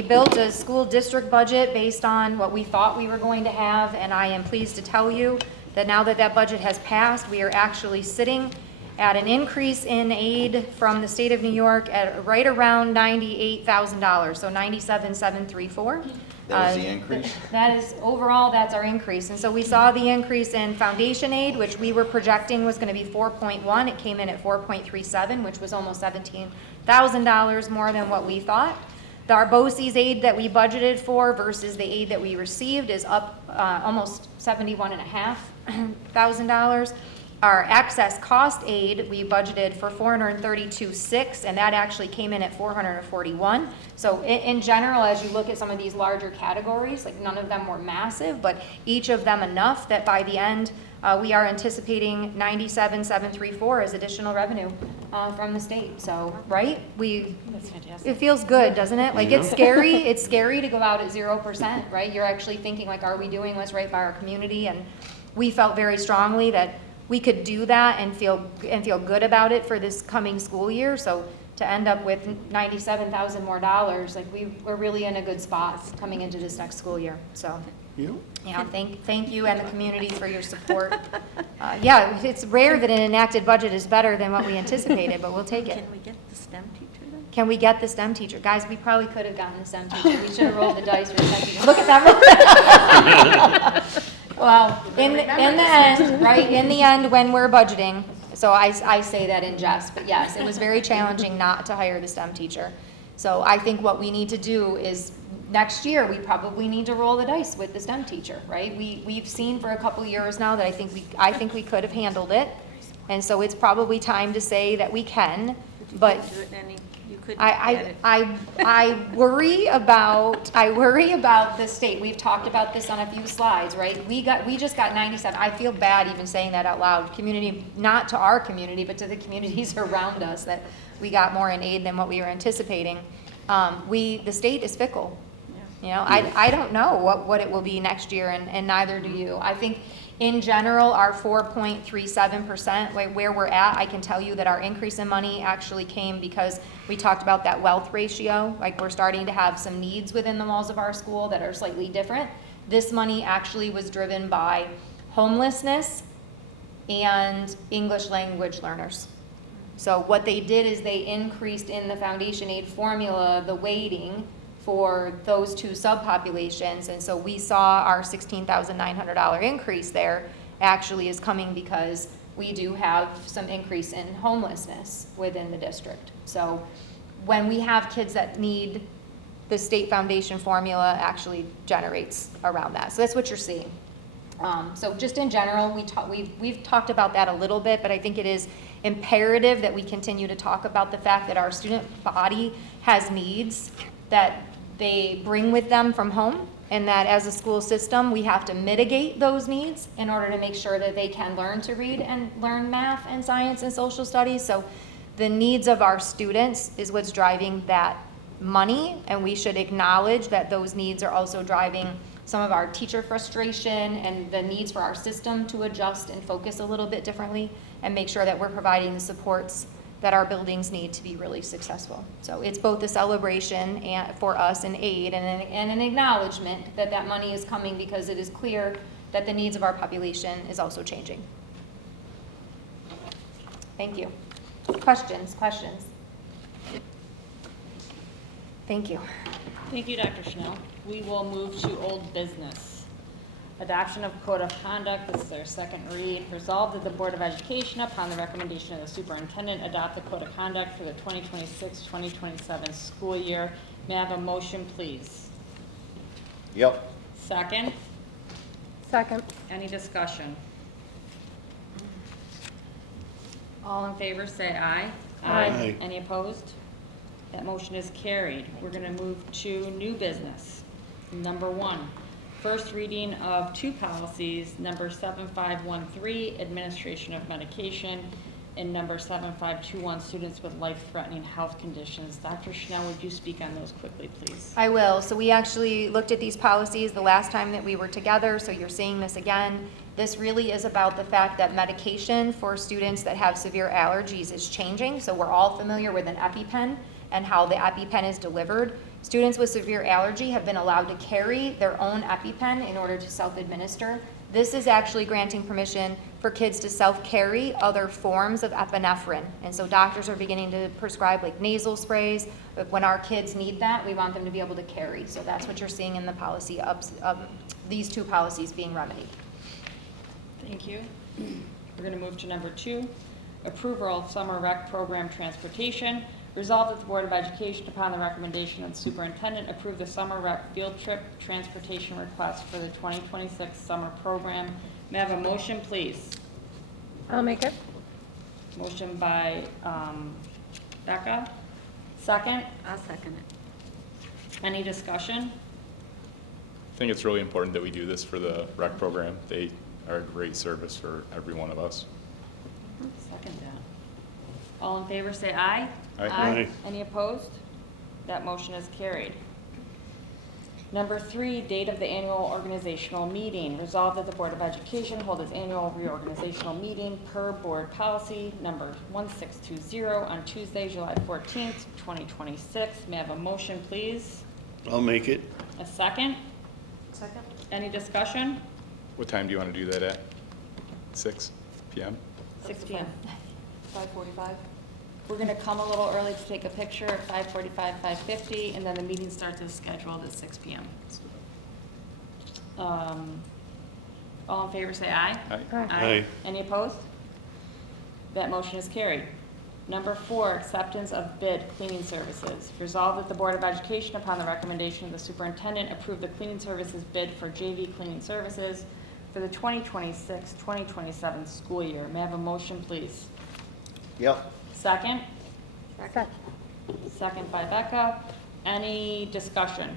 built a school district budget based on what we thought we were going to have, and I am pleased to tell you that now that budget has passed, we are actually sitting at an increase in aid from the state of New York at right around $98,000, so $97,734. That was the increase? That is, overall, that's our increase. And so we saw the increase in foundation aid, which we were projecting was going to be 4.1. It came in at 4.37, which was almost $17,000 more than what we thought. Our BOCES aid that we budgeted for versus the aid that we received is up almost $71,500. Our excess cost aid, we budgeted for $432,600, and that actually came in at $441. So in general, as you look at some of these larger categories, like none of them were massive, but each of them enough that by the end, we are anticipating $97,734 as additional revenue from the state. So, right? That's fantastic. It feels good, doesn't it? Like it's scary. It's scary to go out at 0%, right? You're actually thinking like, are we doing what's right by our community? And we felt very strongly that we could do that and feel good about it for this coming school year. So to end up with $97,000 more, like we're really in a good spot coming into this next school year. So thank you and the community for your support. It's rare that an enacted budget is better than what we anticipated, but we'll take it. Can we get the STEM teacher then? Can we get the STEM teacher? Guys, we probably could have gotten the STEM teacher. We should have rolled the dice for the STEM teacher. Look at that. Well, in the end, right, in the end, when we're budgeting, so I say that in jest, but yes, it was very challenging not to hire the STEM teacher. So I think what we need to do is next year, we probably need to roll the dice with the STEM teacher, right? We've seen for a couple years now that I think we could have handled it. And so it's probably time to say that we can, but Do it, Nanny. You couldn't I worry about the state. We've talked about this on a few slides, right? We just got 97. I feel bad even saying that out loud. Community, not to our community, but to the communities around us, that we got more in aid than what we were anticipating. The state is fickle. I don't know what it will be next year, and neither do you. I think in general, our 4.37%, where we're at, I can tell you that our increase in money actually came because we talked about that wealth ratio. Like we're starting to have some needs within the walls of our school that are slightly different. This money actually was driven by homelessness and English language learners. So what they did is they increased in the foundation aid formula the weighting for those two subpopulations, and so we saw our $16,900 increase there actually is coming because we do have some increase in homelessness within the district. So when we have kids that need, the state foundation formula actually generates around that. So that's what you're seeing. So just in general, we've talked about that a little bit, but I think it is imperative that we continue to talk about the fact that our student body has needs that they bring with them from home, and that as a school system, we have to mitigate those needs in order to make sure that they can learn to read and learn math and science and social studies. So the needs of our students is what's driving that money, and we should acknowledge that those needs are also driving some of our teacher frustration and the needs for our system to adjust and focus a little bit differently and make sure that we're providing the supports that our buildings need to be really successful. So it's both a celebration and for us, an aid, and an acknowledgement that that money is coming because it is clear that the needs of our population is also changing. Thank you. Questions? Thank you. Thank you, Dr. Schnell. We will move to old business. Adoption of Code of Conduct, this is our second read. Resolved that the Board of Education, upon the recommendation of the superintendent, adopt the Code of Conduct for the 2026-2027 school year. May I have a motion, please? Yep. Second? Second. Any discussion? All in favor, say aye. Aye. Any opposed? That motion is carried. We're going to move to new business. Number 1, first reading of 2 policies, number 7513, administration of medication, and number 7521, students with life-threatening health conditions. Dr. Schnell, would you speak on those quickly, please? I will. So we actually looked at these policies the last time that we were together, so you're seeing this again. This really is about the fact that medication for students that have severe allergies is changing. So we're all familiar with an EpiPen and how the EpiPen is delivered. Students with severe allergy have been allowed to carry their own EpiPen in order to self-administer. This is actually granting permission for kids to self-carry other forms of epinephrine. And so doctors are beginning to prescribe like nasal sprays, but when our kids need that, we want them to be able to carry. So that's what you're seeing in the policy, these 2 policies being remedied. Thank you. We're going to move to number 2, approval of summer rec program transportation. Resolved that the Board of Education, upon the recommendation of the superintendent, approve the summer rec field trip transportation request for the 2026 summer program. May I have a motion, please? I'll make it. Motion by Becca. Second? I'll second it. Any discussion? I think it's really important that we do this for the rec program. They are a great service for every one of us. Second that. All in favor, say aye. Aye. Aye. Any opposed? That motion is carried. Number 3, date of the annual organizational meeting. Resolved that the Board of Education hold its annual reorganizational meeting per board policy number 1620 on Tuesday, July 14th, 2026. May I have a motion, please? I'll make it. A second? Second? Any discussion? What time do you want to do that at? 6 p.m.? 6 p.m. 5:45? We're going to come a little early to take a picture at 5:45, 5:50, and then the meeting starts as scheduled at 6 p.m. All in favor, say aye. Aye. Aye. Any opposed? That motion is carried. Number 4, acceptance of bid cleaning services. Resolved that the Board of Education, upon the recommendation of the superintendent, approve the cleaning services bid for JV cleaning services for the 2026-2027 school year. May I have a motion, please? Yep. Second? Second. Second by Becca. Any discussion?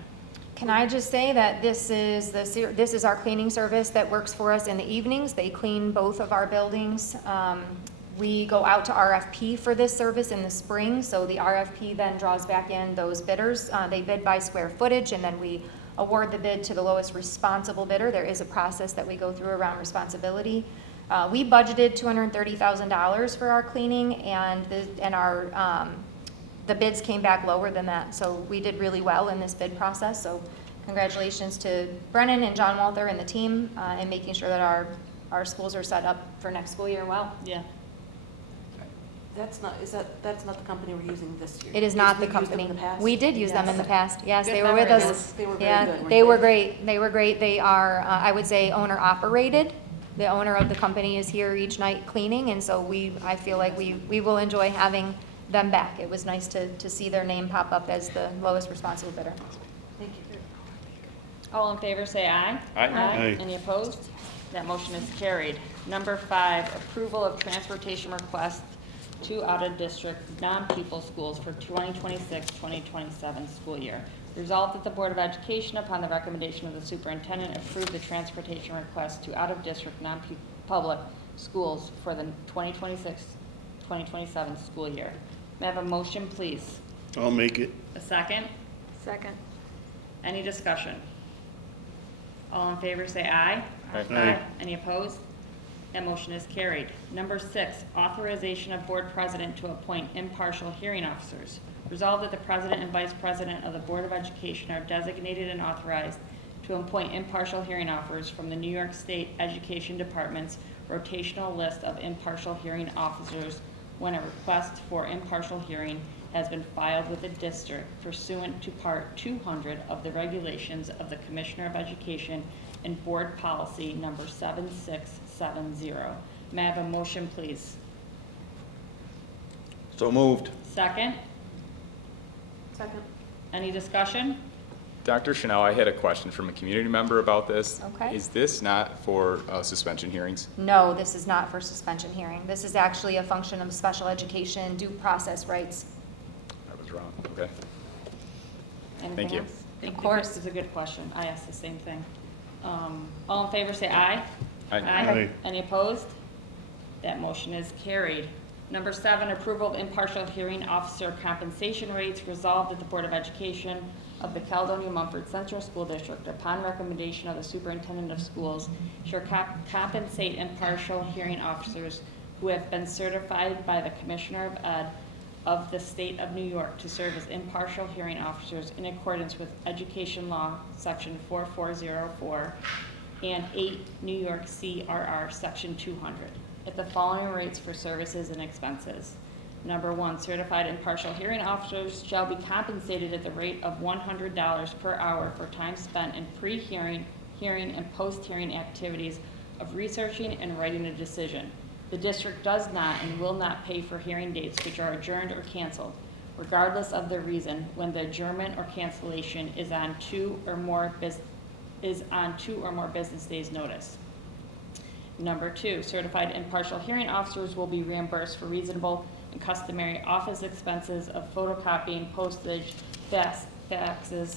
Can I just say that this is our cleaning service that works for us in the evenings. They clean both of our buildings. We go out to RFP for this service in the spring, so the RFP then draws back in those bidders. They bid by square footage, and then we award the bid to the lowest responsible bidder. There is a process that we go through around responsibility. We budgeted $230,000 for our cleaning, and the bids came back lower than that. So we did really well in this bid process. So congratulations to Brennan and John Walther and the team in making sure that our schools are set up for next school year well. Yeah. That's not the company we're using this year? It is not the We've used them company. in the past? We did use them in Yes. the past. Yes, Good they were with memory. us. They were very Yeah, good, weren't they were great. They were great. They are, I would say, owner operated. The owner of the company is here each night cleaning, and so I feel like we will enjoy having them back. It was nice to see their name pop up as the lowest responsible bidder. Thank you. All in favor, say aye. Aye. Aye. Any opposed? That motion is carried. Number 5, approval of transportation request to out-of-district non-pupil schools for 2026-2027 school year. Resolved that the Board of Education, upon the recommendation of the superintendent, approve the transportation request to out-of-district non-public schools for the 2026-2027 school year. May I have a motion, please? I'll make it. A second? Second. Any discussion? All in favor, say aye. Aye. Any opposed? That motion is carried. Number 6, authorization of board president to appoint impartial hearing officers. Resolved that the president and vice president of the Board of Education are designated and authorized to appoint impartial hearing officers from the New York State Education Department's rotational list of impartial hearing officers when a request for impartial hearing has been filed with the district pursuant to Part 200 of the regulations of the Commissioner of Education and Board Policy Number 7670. May I have a motion, please? So moved. Second? Second. Any discussion? Dr. Chanel, I had a question from a community member about this. Okay. Is this not for suspension hearings? No, this is not for suspension hearing. This is actually a function of special education due process rights. I was wrong. Okay. Anything you. else? Of course. It's a good question. I asked the same thing. All in favor, say aye. Aye. Aye. Any opposed? That motion is carried. Number 7, approval of impartial hearing officer compensation rates. Resolved that the Board of Education of the Caledonia Mumford Central School District, upon recommendation of the Superintendent of Schools, shall compensate impartial hearing officers who have been certified by the Commissioner of Ed of the State of New York to serve as impartial hearing officers in accordance with Education Law, Section 4404, and 8 New York CRR, Section 200, at the following rates for services and expenses. Number 1, certified impartial hearing officers shall be compensated at the rate of $100 per hour for time spent in pre-hearing, hearing, and post-hearing activities of researching and writing a decision. The district does not and will not pay for hearing dates which are adjourned or canceled, regardless of the reason, when the adjournment or cancellation is on 2 or more business days' notice. Number 2, certified impartial hearing officers will be reimbursed for reasonable and customary office expenses of photocopying, postage, faxes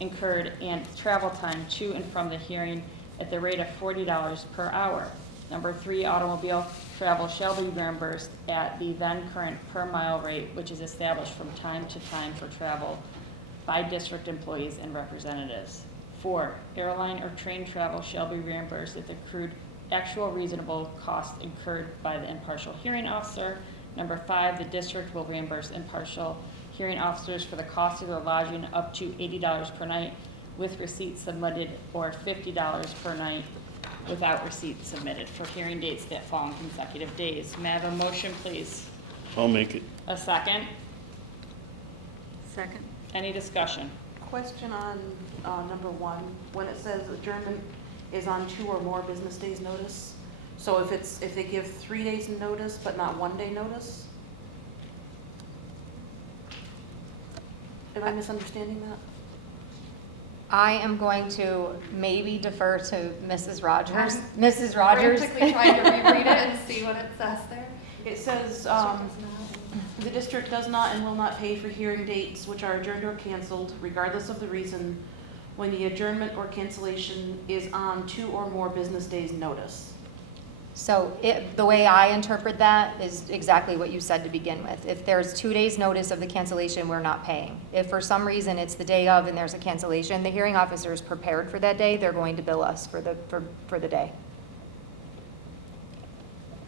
incurred, and travel time to and from the hearing at the rate of $40 per hour. Number 3, automobile travel shall be reimbursed at the then current per mile rate, which is established from time to time for travel by district employees and representatives. 4, airline or train travel shall be reimbursed at the accrued actual reasonable cost incurred by the impartial hearing officer. Number 5, the district will reimburse impartial hearing officers for the cost of their lodging up to $80 per night with receipts submitted, or $50 per night without receipts submitted for hearing dates that fall on consecutive days. May I have a motion, please? I'll make it. A second? Second. Any discussion? Question on number 1, when it says adjournment is on 2 or more business days' notice. So if they give 3 days notice but not 1 day notice? Am I misunderstanding that? I am going to maybe defer to Mrs. Rogers. I'm Mrs. Rogers. Frantically trying to reread it and see what it says there. It says, the district does not and will not pay for hearing dates which are adjourned or canceled, regardless of the reason, when the adjournment or cancellation is on 2 or more business days' notice. So the way I interpret that is exactly what you said to begin with. If there's 2 days' notice of the cancellation, we're not paying. If for some reason it's the day of and there's a cancellation, the hearing officer is prepared for that day, they're going to bill us for the day.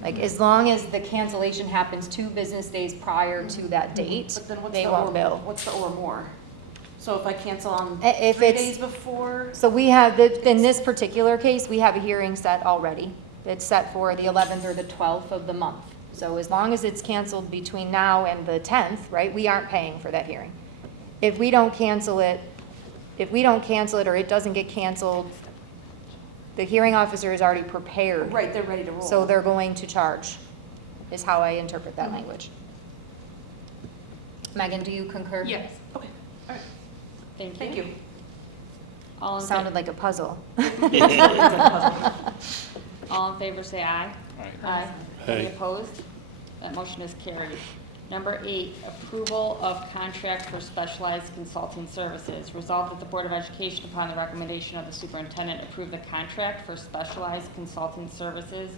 Like, as long as the cancellation happens 2 business days prior to that date, But then what's they the won't or, bill. what's the or more? So if I cancel on If 3 it's- days before? So we have, in this particular case, we have a hearing set already. It's set for the 11th or the 12th of the month. So as long as it's canceled between now and the 10th, right, we aren't paying for that hearing. If we don't cancel it or it doesn't get canceled, the hearing officer is already prepared. Right, they're ready to roll. So they're going to charge, is how I interpret that language. Megan, do you concur? Yes. Okay, all right. Thank you. Thank you. All in Sounded like a puzzle. All in favor, say aye. Aye. Any Aye. opposed? That motion is carried. Number 8, approval of contract for specialized consulting services. Resolved that the Board of Education, upon the recommendation of the superintendent, approve the contract for specialized consulting services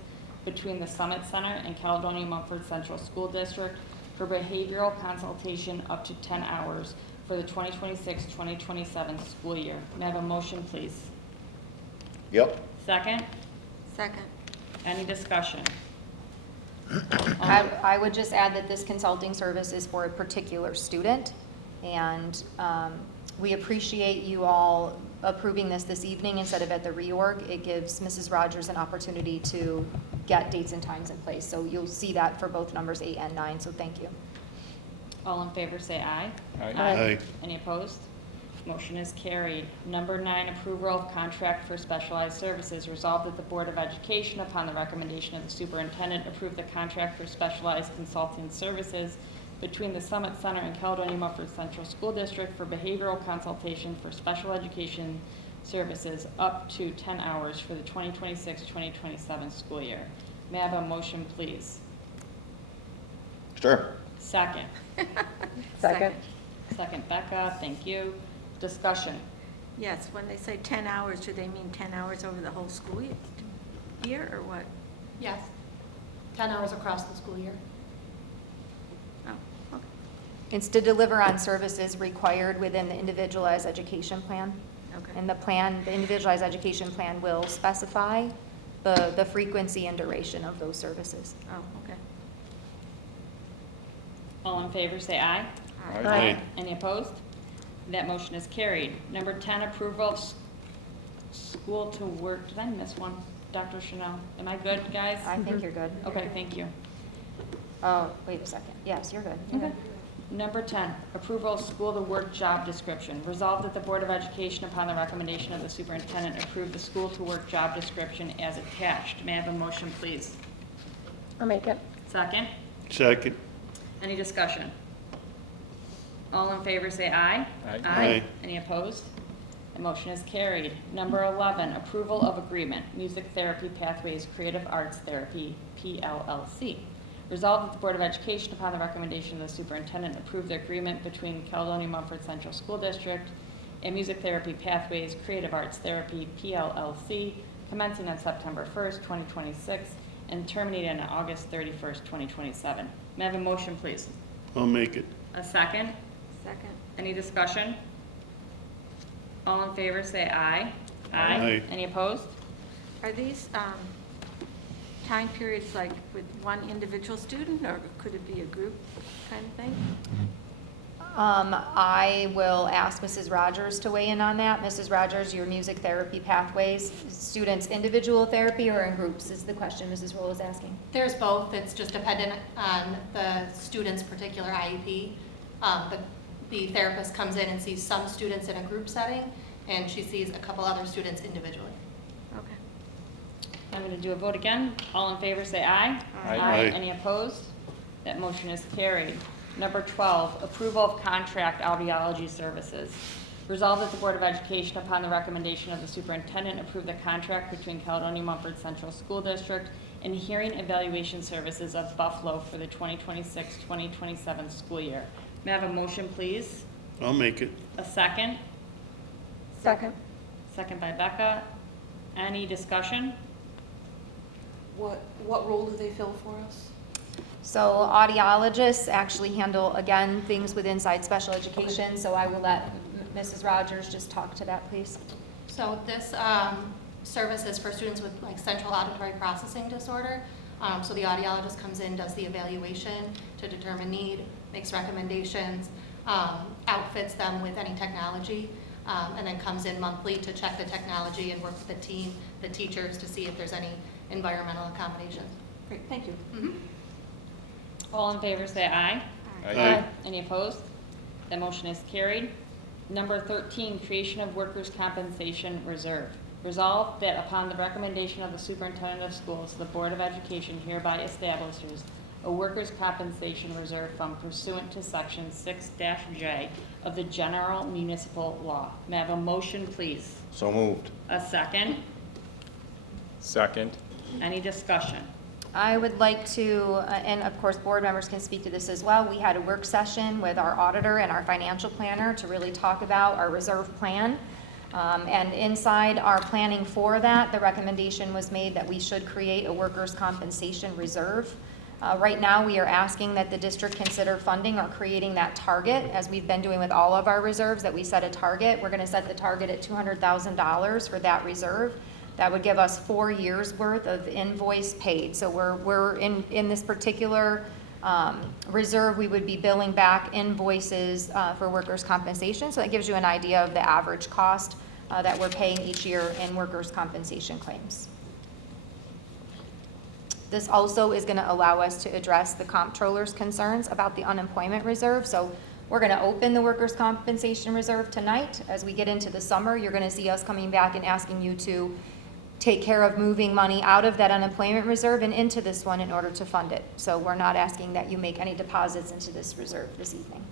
between the Summit Center and Caledonia Mumford Central School District for behavioral consultation up to 10 hours for the 2026-2027 school year. May I have a motion, please? Yep. Second? Second. Any discussion? I would just add that this consulting service is for a particular student, and we appreciate you all approving this evening instead of at the reorg. It gives Mrs. Rogers an opportunity to get dates and times in place. So you'll see that for both numbers 8 and 9, so thank you. All in favor, say aye. Aye. Aye. Any opposed? Motion is carried. Number 9, approval of contract for specialized services. Resolved that the Board of Education, upon the recommendation of the superintendent, approve the contract for specialized consulting services between the Summit Center and Caledonia Mufford Central School District for behavioral consultation for special education services up to 10 hours for the 2026-2027 school year. May I have a motion, please? Sure. Second. Second. Second, Becca, thank you. Discussion. Yes, when they say 10 hours, do they mean 10 hours over the whole school year or what? Yes. 10 hours across the school year. Oh, okay. It's to deliver on services required within the individualized education plan. Okay. And the individualized education plan will specify the frequency and duration of those services. Oh, okay. All in favor, say aye. Aye. Any opposed? That motion is carried. Number 10, approval of school to work. Did I miss one? Dr. Chanel, am I good, guys? I think you're good. Okay, thank you. Oh, wait a second. Yes, you're good. You're Okay. Number 10, approval of school to work job description. Resolved that the Board of Education, upon the recommendation of the superintendent, approve the school to work job description as attached. May I have a motion, please? I'll make it. Second? Second. Any discussion? All in favor, say aye. Aye. Aye. Any opposed? The motion is carried. Number 11, approval of agreement, Music Therapy Pathways Creative Arts Therapy, PLLC. Resolved that the Board of Education, upon the recommendation of the superintendent, approve the agreement between Caledonia Mumford Central School District and Music Therapy Pathways Creative Arts Therapy, PLLC, commencing on September 1st, 2026, and terminating on August 31st, 2027. May I have a motion, please? I'll make it. A second? Second. Any discussion? All in favor, say aye. Aye. Any opposed? Are these time periods like with one individual student, or could it be a group kind of thing? I will ask Mrs. Rogers to weigh in on that. Mrs. Rogers, your music therapy pathways, students individual therapy or in groups is the question Mrs. Roll is asking. There's both. It's just dependent on the student's particular IEP. The therapist comes in and sees some students in a group setting, and she sees a couple other students individually. Okay. I'm going to do a vote again. All in favor, say aye. Aye. Aye. Any opposed? That motion is carried. Number 12, approval of contract audiology services. Resolved that the Board of Education, upon the recommendation of the superintendent, approve the contract between Caledonia Mumford Central School District and Hearing Evaluation Services of Buffalo for the 2026-2027 school year. May I have a motion, please? I'll make it. A second? Second. Second by Becca. Any discussion? What role do they fill for us? So audiologists actually handle, again, things with inside special education, so I will let Mrs. Rogers just talk to that, please. So this service is for students with like central auditory processing disorder. So the audiologist comes in, does the evaluation to determine need, makes recommendations, outfits them with any technology, and then comes in monthly to check the technology and work with the team, the teachers, to see if there's any environmental accommodations. Great, thank you. Mhm. All in favor, say aye. Aye. Any opposed? The motion is carried. Number 13, creation of workers' compensation reserve. Resolved that upon the recommendation of the superintendent of schools, the Board of Education hereby establishes a workers' compensation reserve fund pursuant to section 6-J of the general municipal law. May I have a motion, please? So moved. A second? Second. Any discussion? I would like to, and of course, board members can speak to this as well. We had a work session with our auditor and our financial planner to really talk about our reserve plan. And inside our planning for that, the recommendation was made that we should create a workers' compensation reserve. Right now, we are asking that the district consider funding or creating that target, as we've been doing with all of our reserves, that we set a target. We're going to set the target at $200,000 for that reserve. That would give us 4 years' worth of invoice paid. So we're in this particular reserve, we would be billing back invoices for workers' compensation. So that gives you an idea of the average cost that we're paying each year in workers' compensation claims. This also is going to allow us to address the comptroller's concerns about the unemployment reserve. So we're going to open the workers' compensation reserve tonight. As we get into the summer, you're going to see us coming back and asking you to take care of moving money out of that unemployment reserve and into this one in order to fund it. So we're not asking that you make any deposits into this reserve this evening.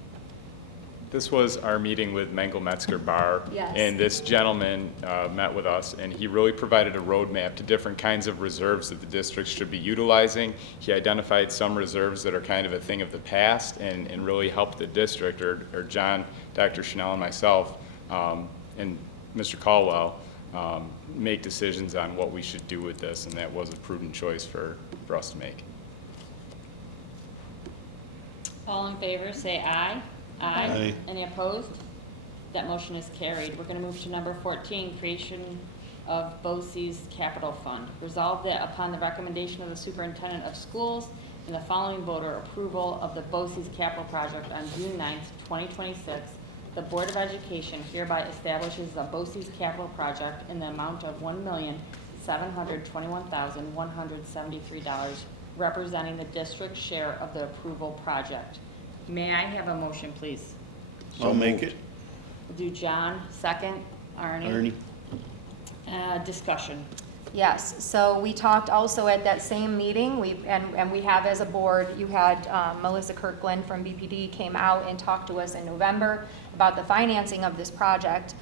This was our meeting with Mengel Metzger Bar. Yes. And this gentleman met with us, and he really provided a roadmap to different kinds of reserves that the district should be utilizing. He identified some reserves that are kind of a thing of the past and really helped the district, or John, Dr. Chanel, and myself, and Mr. Caldwell, make decisions on what we should do with this, and that was a prudent choice for us to make. All in favor, say aye. Aye. Any opposed? That motion is carried. We're going to move to number 14, creation of BOCES Capital Fund. Resolved that upon the recommendation of the superintendent of schools and the following voter approval of the BOCES Capital Project on June 9th, 2026, the Board of Education hereby establishes the BOCES Capital Project in the amount of $1,721,173, representing the district's share of the approval project. May I have a motion, please? I'll make it. We'll do John, second. Arnie? Discussion. Yes, so we talked also at that same meeting, and we have as a board, you had Melissa Kirkland from BPD came out and talked to us in November about the financing of this project.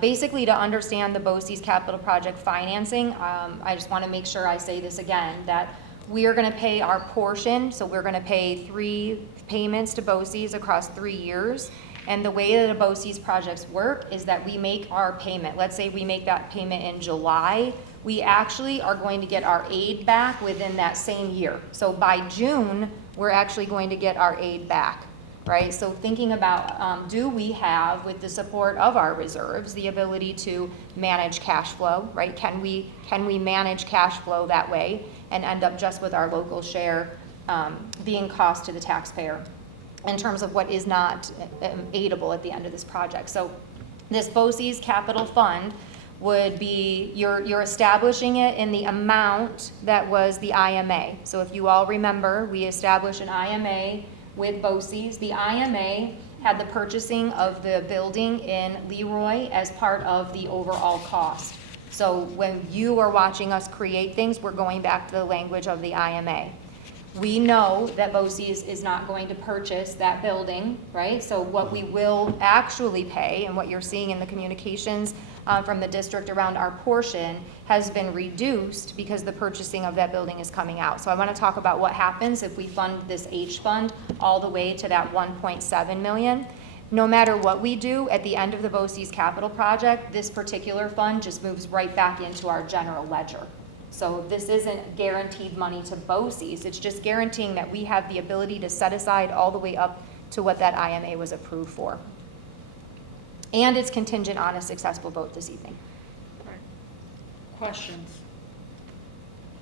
Basically, to understand the BOCES Capital Project financing, I just want to make sure I say this again, that we are going to pay our portion, so we're going to pay 3 payments to BOCES across 3 years. And the way that the BOCES projects work is that we make our payment. Let's say we make that payment in July. We actually are going to get our aid back within that same year. So by June, we're actually going to get our aid back, right? So thinking about, do we have, with the support of our reserves, the ability to manage cash flow, right? Can we manage cash flow that way and end up just with our local share being cost to the taxpayer in terms of what is not aidable at the end of this project? So this BOCES Capital Fund would be, you're establishing it in the amount that was the IMA. So if you all remember, we established an IMA with BOCES. The IMA had the purchasing of the building in Leroy as part of the overall cost. So when you are watching us create things, we're going back to the language of the IMA. We know that BOCES is not going to purchase that building, right? So what we will actually pay, and what you're seeing in the communications from the district around our portion, has been reduced because the purchasing of that building is coming out. So I want to talk about what happens if we fund this H fund all the way to that 1.7 million. No matter what we do, at the end of the BOCES Capital Project, this particular fund just moves right back into our general ledger. So this isn't guaranteed money to BOCES, it's just guaranteeing that we have the ability to set aside all the way up to what that IMA was approved for. And it's contingent on a successful vote this evening. Questions?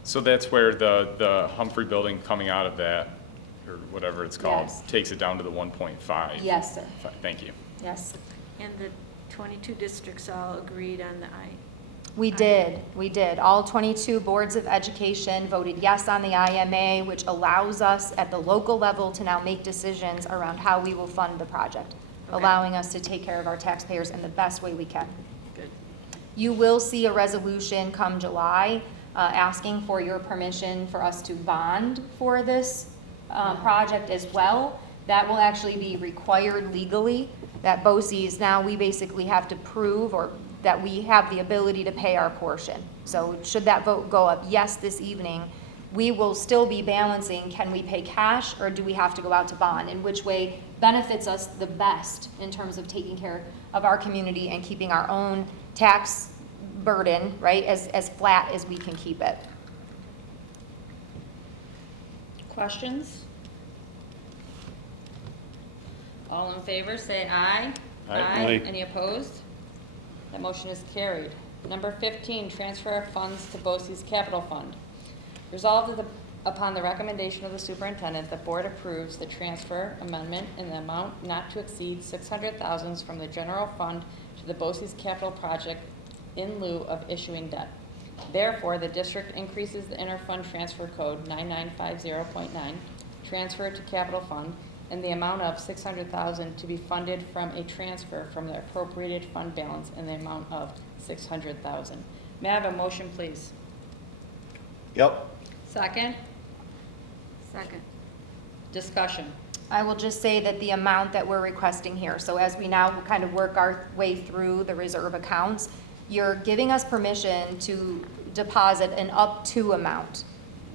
So that's where the Humphrey building coming out of that, or whatever it's called, Yes. takes it down to the 1.5. Yes, sir. Thank you. Yes. And the 22 districts all agreed on the We did. All 22 boards of education voted yes on the IMA, which allows us at the local level to now make decisions around how we will fund the project, allowing us to take care of our taxpayers in the best way we can. Good. You will see a resolution come July asking for your permission for us to bond for this project as well. That will actually be required legally, that BOCES, now we basically have to prove or that we have the ability to pay our portion. So should that vote go up yes this evening, we will still be balancing, can we pay cash or do we have to go out to bond? In which way benefits us the best in terms of taking care of our community and keeping our own tax burden, right, as flat as we can keep it. Questions? All in favor, say aye. Aye. Aye. Any opposed? That motion is carried. Number 15, transfer of funds to BOCES Capital Fund. Resolved upon the recommendation of the superintendent, the board approves the transfer amendment in the amount not to exceed $600,000 from the general fund to the BOCES Capital Project in lieu of issuing debt. Therefore, the district increases the interfund transfer code 9950.9, transfer to capital fund, in the amount of $600,000 to be funded from a transfer from the appropriated fund balance in the amount of $600,000. May I have a motion, please? Yep. Second? Second. Discussion. I will just say that the amount that we're requesting here, so as we now kind of work our way through the reserve accounts, you're giving us permission to deposit an up to amount.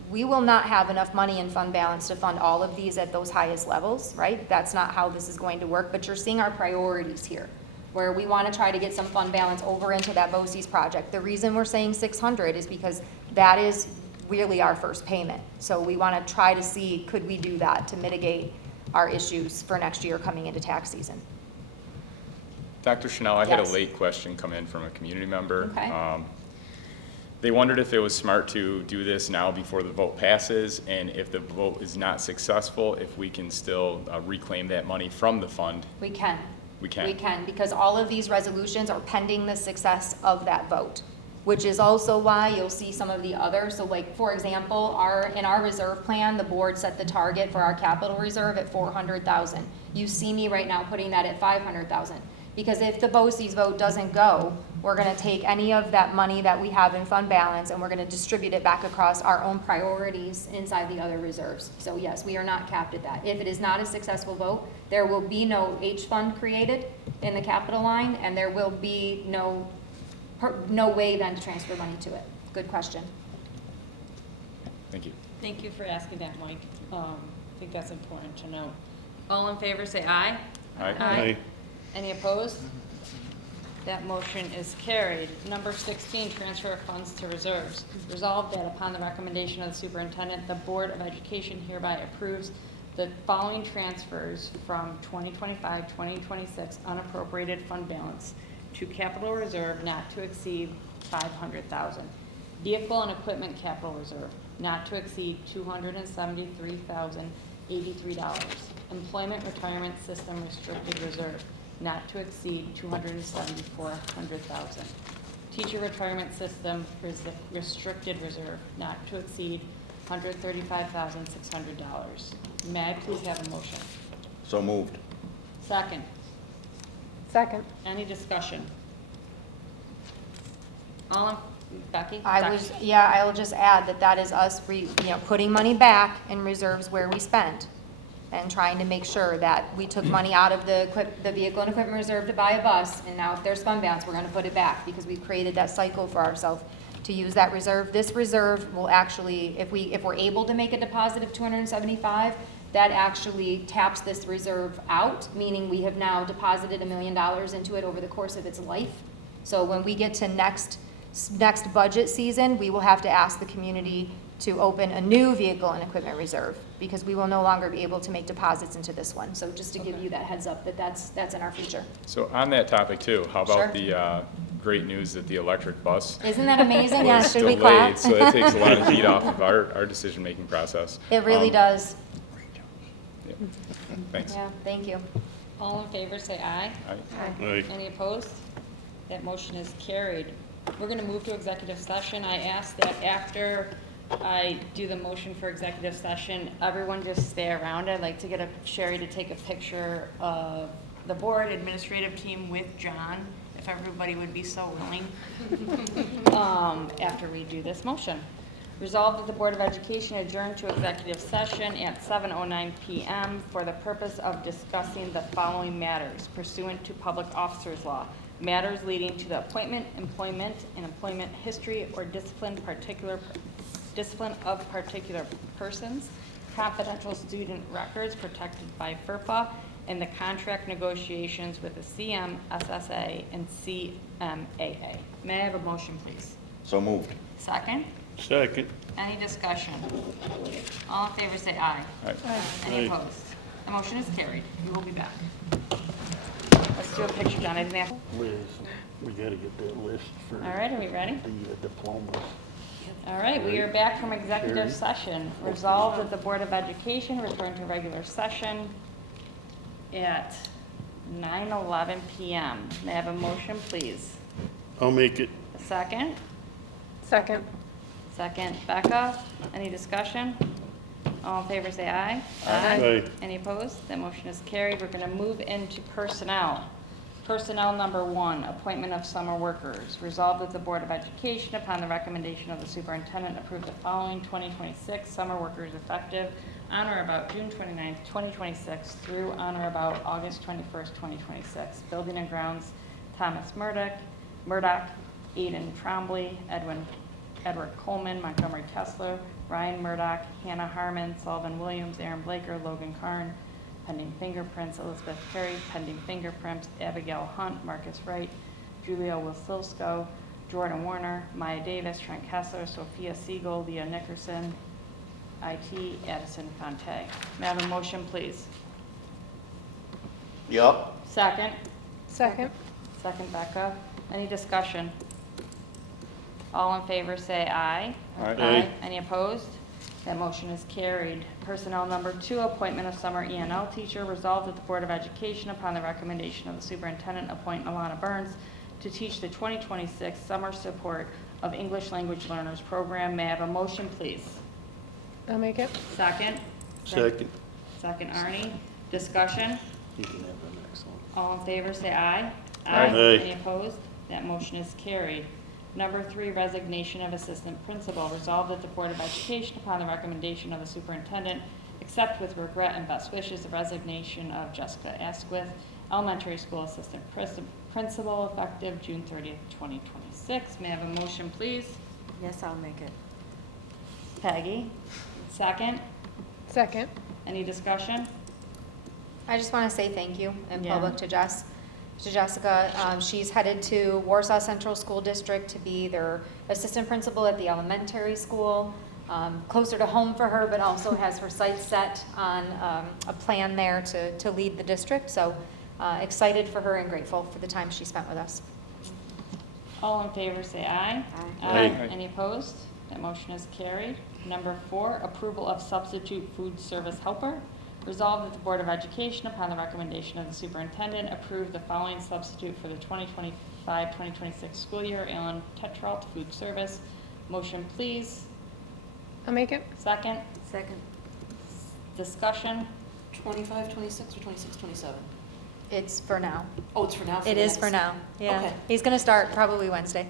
We will not have enough money in fund balance to fund all of these at those highest levels, right? That's not how this is going to work, but you're seeing our priorities here, where we want to try to get some fund balance over into that BOCES project. The reason we're saying 600 is because that is really our first payment. So we want to try to see, could we do that to mitigate our issues for next year coming into tax season? Dr. Chanel, I had a Yes. late question come in from a community member. Okay. They wondered if it was smart to do this now before the vote passes, and if the vote is not successful, if we can still reclaim that money from the fund. We can. We can. We can, because all of these resolutions are pending the success of that vote, which is also why you'll see some of the others. So like, for example, in our reserve plan, the board set the target for our capital reserve at 400,000. You see me right now putting that at 500,000. Because if the BOCES vote doesn't go, we're gonna take any of that money that we have in fund balance and we're gonna distribute it back across our own priorities inside the other reserves. So yes, we are not capped at that. If it is not a successful vote, there will be no H fund created in the capital line, and there will be no way then to transfer money to it. Good question. Thank you. Thank you for asking that, Mike. I think that's important to note. All in favor, say aye. Aye. Aye. Any opposed? That motion is carried. Number 16, transfer of funds to reserves. Resolved that upon the recommendation of the superintendent, the Board of Education hereby approves the following transfers from 2025-2026 unappropriated fund balance to capital reserve not to exceed $500,000. Vehicle and equipment capital reserve not to exceed $273,083. Employment retirement system restricted reserve not to exceed $274,000. Teacher retirement system restricted reserve not to exceed $135,600. May I please have a motion? So moved. Second. Second. Any discussion? Becky? I will just add that that is us, putting money back in reserves where we spent, and trying to make sure that we took money out of the vehicle and equipment reserve to buy a bus, and now if there's fund balance, we're gonna put it back, because we've created that cycle for ourselves to use that reserve. This reserve will actually, if we're able to make a deposit of 275, that actually taps this reserve out, meaning we have now deposited $1 million into it over the course of its life. So when we get to next budget season, we will have to ask the community to open a new vehicle and equipment reserve, because we will no longer be able to make deposits into this one. So just to give you that heads up, that's in our future. So on that topic too, how Sure. about the great news that the electric bus Isn't that amazing? Yeah, was should we clap? delayed, so that takes a lot of heat off of our decision-making process. It really does. Yeah. Thanks. Yeah, thank you. All in favor, say aye. Aye. Aye. Any opposed? That motion is carried. We're going to move to executive session. I ask that after I do the motion for executive session, everyone just stay around. I'd like to get Sherry to take a picture of the board administrative team with John, if everybody would be so willing, after we do this motion. Resolved that the Board of Education adjourn to executive session at 7:09 PM for the purpose of discussing the following matters pursuant to Public Officers Law. Matters leading to the appointment, employment, and employment history or discipline of particular persons, confidential student records protected by FERPA, and the contract negotiations with the CMSSA and CMAA. May I have a motion, please? So moved. Second? Second. Any discussion? All in favor, say aye. Aye. Any Aye. opposed? The motion is carried. We will be back. Let's do a picture, John. I didn't have. We gotta get that list for All right, are we ready? the diplomas. All right, we are back from executive Sherry? session. Resolved that the Board of Education return to regular session at 9:11 PM. May I have a motion, please? I'll make it. A second? Second. Second, Becca. Any discussion? All in favor, say aye. Aye. Any opposed? That motion is carried. We're going to move into personnel. Personnel number 1, appointment of summer workers. Resolved that the Board of Education, upon the recommendation of the superintendent, approve the following 2026 summer workers effective on or about June 29th, 2026 through on or about August 21st, 2026. Building and Grounds, Thomas Murdoch, Aiden Trombley, Edward Coleman, Montgomery Kessler, Ryan Murdoch, Hannah Harmon, Sullivan Williams, Aaron Blaker, Logan Karn, pending fingerprints, Elizabeth Perry, pending fingerprints, Abigail Hunt, Marcus Wright, Julia Wasilsko, Jordan Warner, Maya Davis, Trent Kessler, Sophia Siegel, Leah Nickerson, IT, Addison Fonte. May I have a motion, please? Yup. Second. Second. Second, Becca. Any discussion? All in favor, say aye. Aye. Any opposed? That motion is carried. Personnel number 2, appointment of summer ENL teacher. Resolved that the Board of Education, upon the recommendation of the superintendent, appoint Alana Burns to teach the 2026 summer support of English language learners program. May I have a motion, please? I'll make it. Second? Second. Second, Arnie. Discussion? You can have the next one. All in favor, say aye. Aye. Any opposed? That motion is carried. Number 3, resignation of assistant principal. Resolved that the Board of Education, upon the recommendation of the superintendent, accept with regret and best wishes the resignation of Jessica Asquith, elementary school assistant principal, effective June 30th, 2026. May I have a motion, please? Yes, I'll make it. Peggy? Second? Second. Any discussion? I just want to say thank you in Yeah. public to Jessica. She's headed to Warsaw Central School District to be their assistant principal at the elementary school, closer to home for her, but also has her sights set on a plan there to lead the district. So excited for her and grateful for the time she spent with us. All in favor, say aye. Aye. Any opposed? That motion is carried. Number 4, approval of substitute food service helper. Resolved that the Board of Education, upon the recommendation of the superintendent, approve the following substitute for the 2025-2026 school year, Alan Tetrault, food service. Motion, please. I'll make it. Second. Second. Discussion. 25, 26, or 26, 27? It's for now. Oh, it's for now? It is for now. Yeah. Okay. He's going to start probably Wednesday.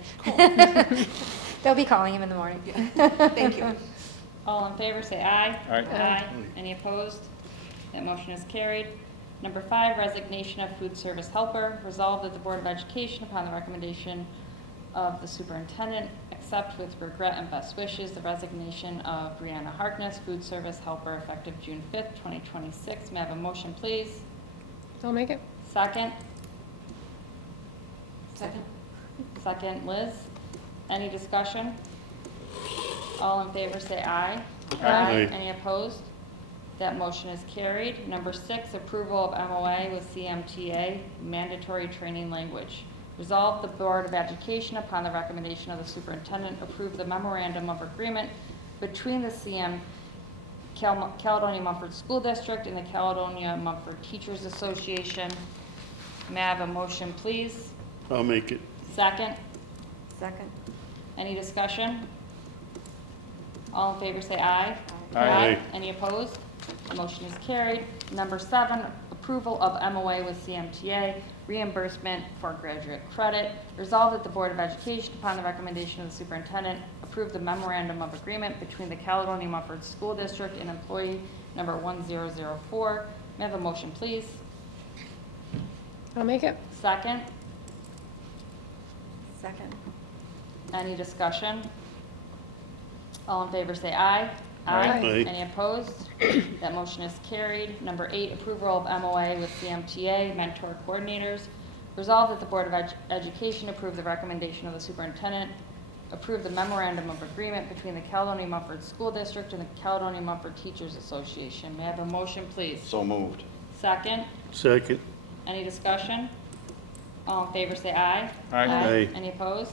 They'll be calling him in the morning. Thank you. All in favor, say aye. Aye. Aye. Any opposed? That motion is carried. Number 5, resignation of food service helper. Resolved that the Board of Education, upon the recommendation of the superintendent, accept with regret and best wishes the resignation of Brianna Harkness, food service helper, effective June 5th, 2026. May I have a motion, please? I'll make it. Second. Second? Second, Liz. Any discussion? All in favor, say aye. Aye. Any opposed? That motion is carried. Number 6, approval of MOA with CMTA, mandatory training language. Resolved, the Board of Education, upon the recommendation of the superintendent, approve the memorandum of agreement between the CM Caledonia Mumford School District and the Caledonia Mumford Teachers Association. May I have a motion, please? I'll make it. Second. Second. Any discussion? All in favor, say aye. Aye. Any opposed? The motion is carried. Number 7, approval of MOA with CMTA, reimbursement for graduate credit. Resolved that the Board of Education, upon the recommendation of the superintendent, approve the memorandum of agreement between the Caledonia Mumford School District and employee number 1004. May I have a motion, please? I'll make it. Second. Second. Any discussion? All in favor, say aye. Aye. Any opposed? That motion is carried. Number 8, approval of MOA with CMTA, mentor coordinators. Resolved that the Board of Education approve the recommendation of the superintendent, approve the memorandum of agreement between the Caledonia Mumford School District and the Caledonia Mumford Teachers Association. May I have a motion, please? So moved. Second. Second. Any discussion? All in favor, say aye. Aye. Aye. Any opposed?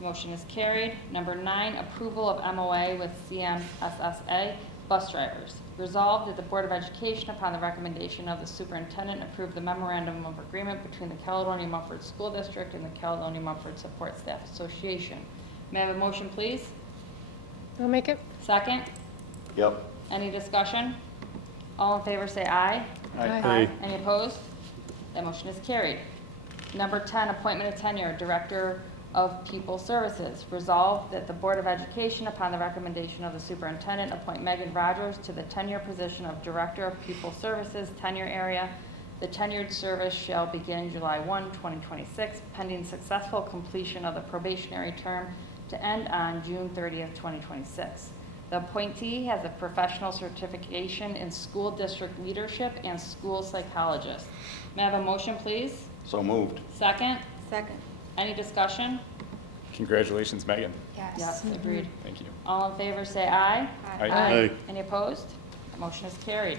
Motion is carried. Number 9, approval of MOA with CMSSA bus drivers. Resolved that the Board of Education, upon the recommendation of the superintendent, approve the memorandum of agreement between the Caledonia-Mumford School District and the Caledonia-Mumford Support Staff Association. May I have a motion, please? I'll make it. Second? Yep. Any discussion? All in favor, say aye. Aye. Any opposed? That motion is carried. Number 10, appointment of tenure, Director of People Services. Resolved that the Board of Education, upon the recommendation of the superintendent, appoint Megan Rogers to the tenure position of Director of People Services, tenure area. The tenured service shall begin July 1, 2026, pending successful completion of the probationary term to end on June 30th, 2026. The appointee has a professional certification in school district leadership and school psychologist. May I have a motion, please? So moved. Second? Second. Any discussion? Congratulations, Megan. Yes, agreed. Thank you. All in favor, say aye. Aye. Any opposed? The motion is carried.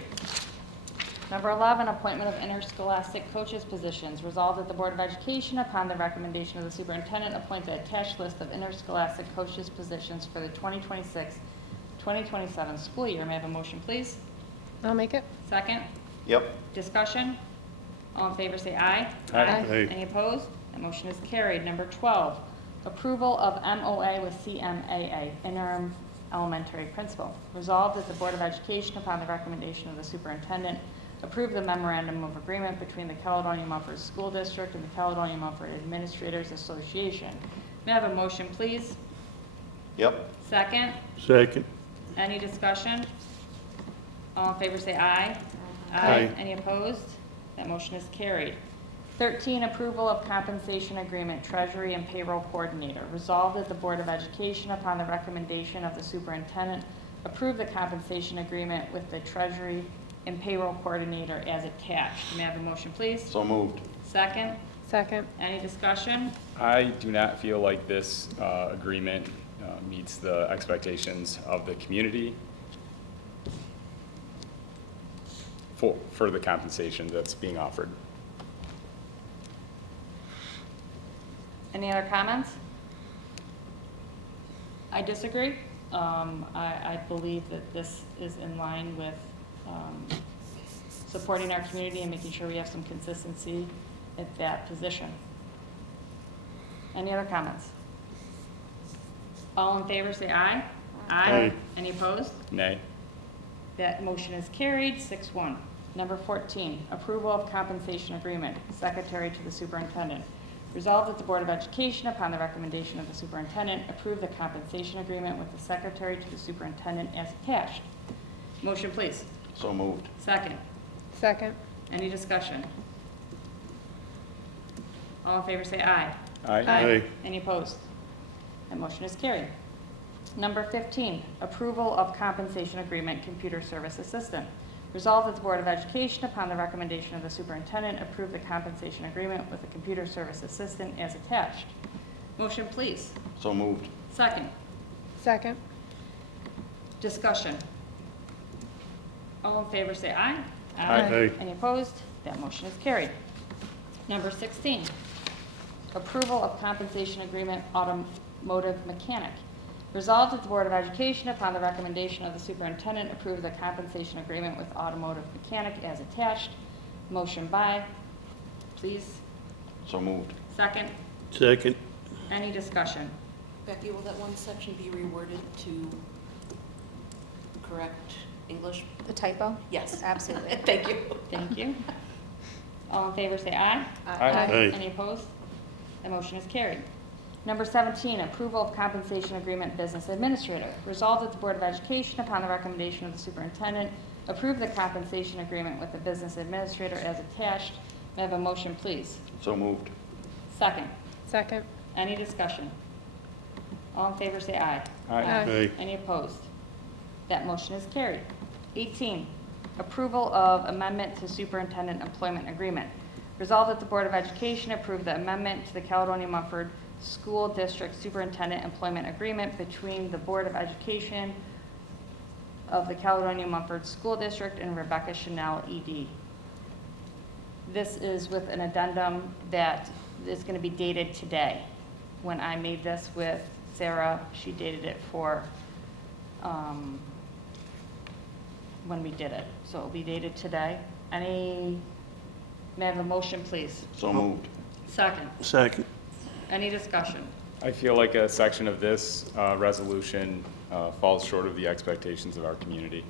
Number 11, appointment of interscholastic coaches positions. Resolved that the Board of Education, upon the recommendation of the superintendent, appoint the attached list of interscholastic coaches positions for the 2026-2027 school year. May I have a motion, please? I'll make it. Second? Yep. Discussion? All in favor, say aye. Aye. Aye. Any opposed? That motion is carried. Number 12, approval of MOA with CMAA, interim elementary principal. Resolved that the Board of Education, upon the recommendation of the superintendent, approve the memorandum of agreement between the Caledonia-Mumford School District and the Caledonia-Mumford Administrators Association. May I have a motion, please? Yep. Second? Second. Any discussion? All in favor, say aye. Aye. Any opposed? That motion is carried. 13, approval of compensation agreement, Treasury and Payroll Coordinator. Resolved that the Board of Education, upon the recommendation of the superintendent, approve the compensation agreement with the Treasury and Payroll Coordinator as attached. May I have a motion, please? So moved. Second? Second. Any discussion? I do not feel like this agreement meets the expectations of the community for the compensation that's being offered. Any other comments? I disagree. I believe that this is in line with supporting our community and making sure we have some consistency at that position. Any other comments? All in favor, say aye. Aye. Any opposed? Nay. That motion is carried, 6-1. Number 14, approval of compensation agreement, Secretary to the Superintendent. Resolved that the Board of Education, upon the recommendation of the Superintendent, approve the compensation agreement with the Secretary to the Superintendent as attached. Motion, please. So moved. Second. Second. Any discussion? All in favor say aye. Aye. Aye. Any opposed? That motion is carried. Number 15, approval of compensation agreement, Computer Service Assistant. Resolved that the Board of Education, upon the recommendation of the superintendent, approve the compensation agreement with the Computer Service Assistant as attached. Motion, please. So moved. Second. Second. Discussion. All in favor say aye. Aye. Any opposed? That motion is carried. Number 16, approval of compensation agreement, automotive mechanic. Resolved that the Board of Education, upon the recommendation of the superintendent, approve the compensation agreement with automotive mechanic as attached. Motion by, please. So moved. Second. Second. Any discussion? Becky, will that one section be reworded to correct English? The typo? Yes. Absolutely. Thank you. Thank you. All in favor say aye. Aye. Any opposed? The motion is carried. Number 17, approval of compensation agreement, business administrator. Resolved that the Board of Education, upon the recommendation of the superintendent, approve the compensation agreement with the business administrator as attached. May I have a motion, please? So moved. Second. Second. Any discussion? All in favor say aye. Aye. Aye. Any opposed? That motion is carried. 18, approval of amendment to superintendent employment agreement. Resolved that the Board of Education approve the amendment to the Caledonia-Mumford School District Superintendent Employment Agreement between the Board of Education of the Caledonia-Mumford School District and Rebecca Chanel, ED. This is with an addendum that is gonna be dated today. When I made this with Sarah, she dated it for, when we did it. So it'll be dated today. May I have a motion, please? So moved. Second. Second. Any discussion? I feel like a section of this resolution falls short of the expectations of our community.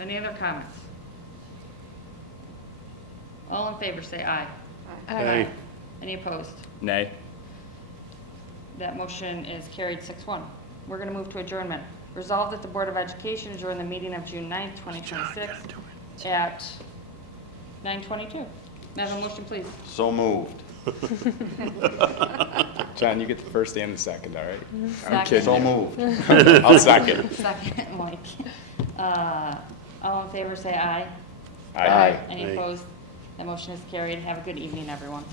Any other comments? All in favor, say aye. Aye. Any opposed? Nay. That motion is carried 6-1. We're going to move to adjournment. Resolved that the Board of Education adjourn the meeting of June 9th, 2026 at 9:22. May I have a motion, please? So moved. John, you get the first and the second, all right? I'm Second. kidding. So you. moved. I'll second. Second, Mike. All in favor, say aye. Aye. Any Aye. opposed? That motion is carried. Have a good evening, everyone.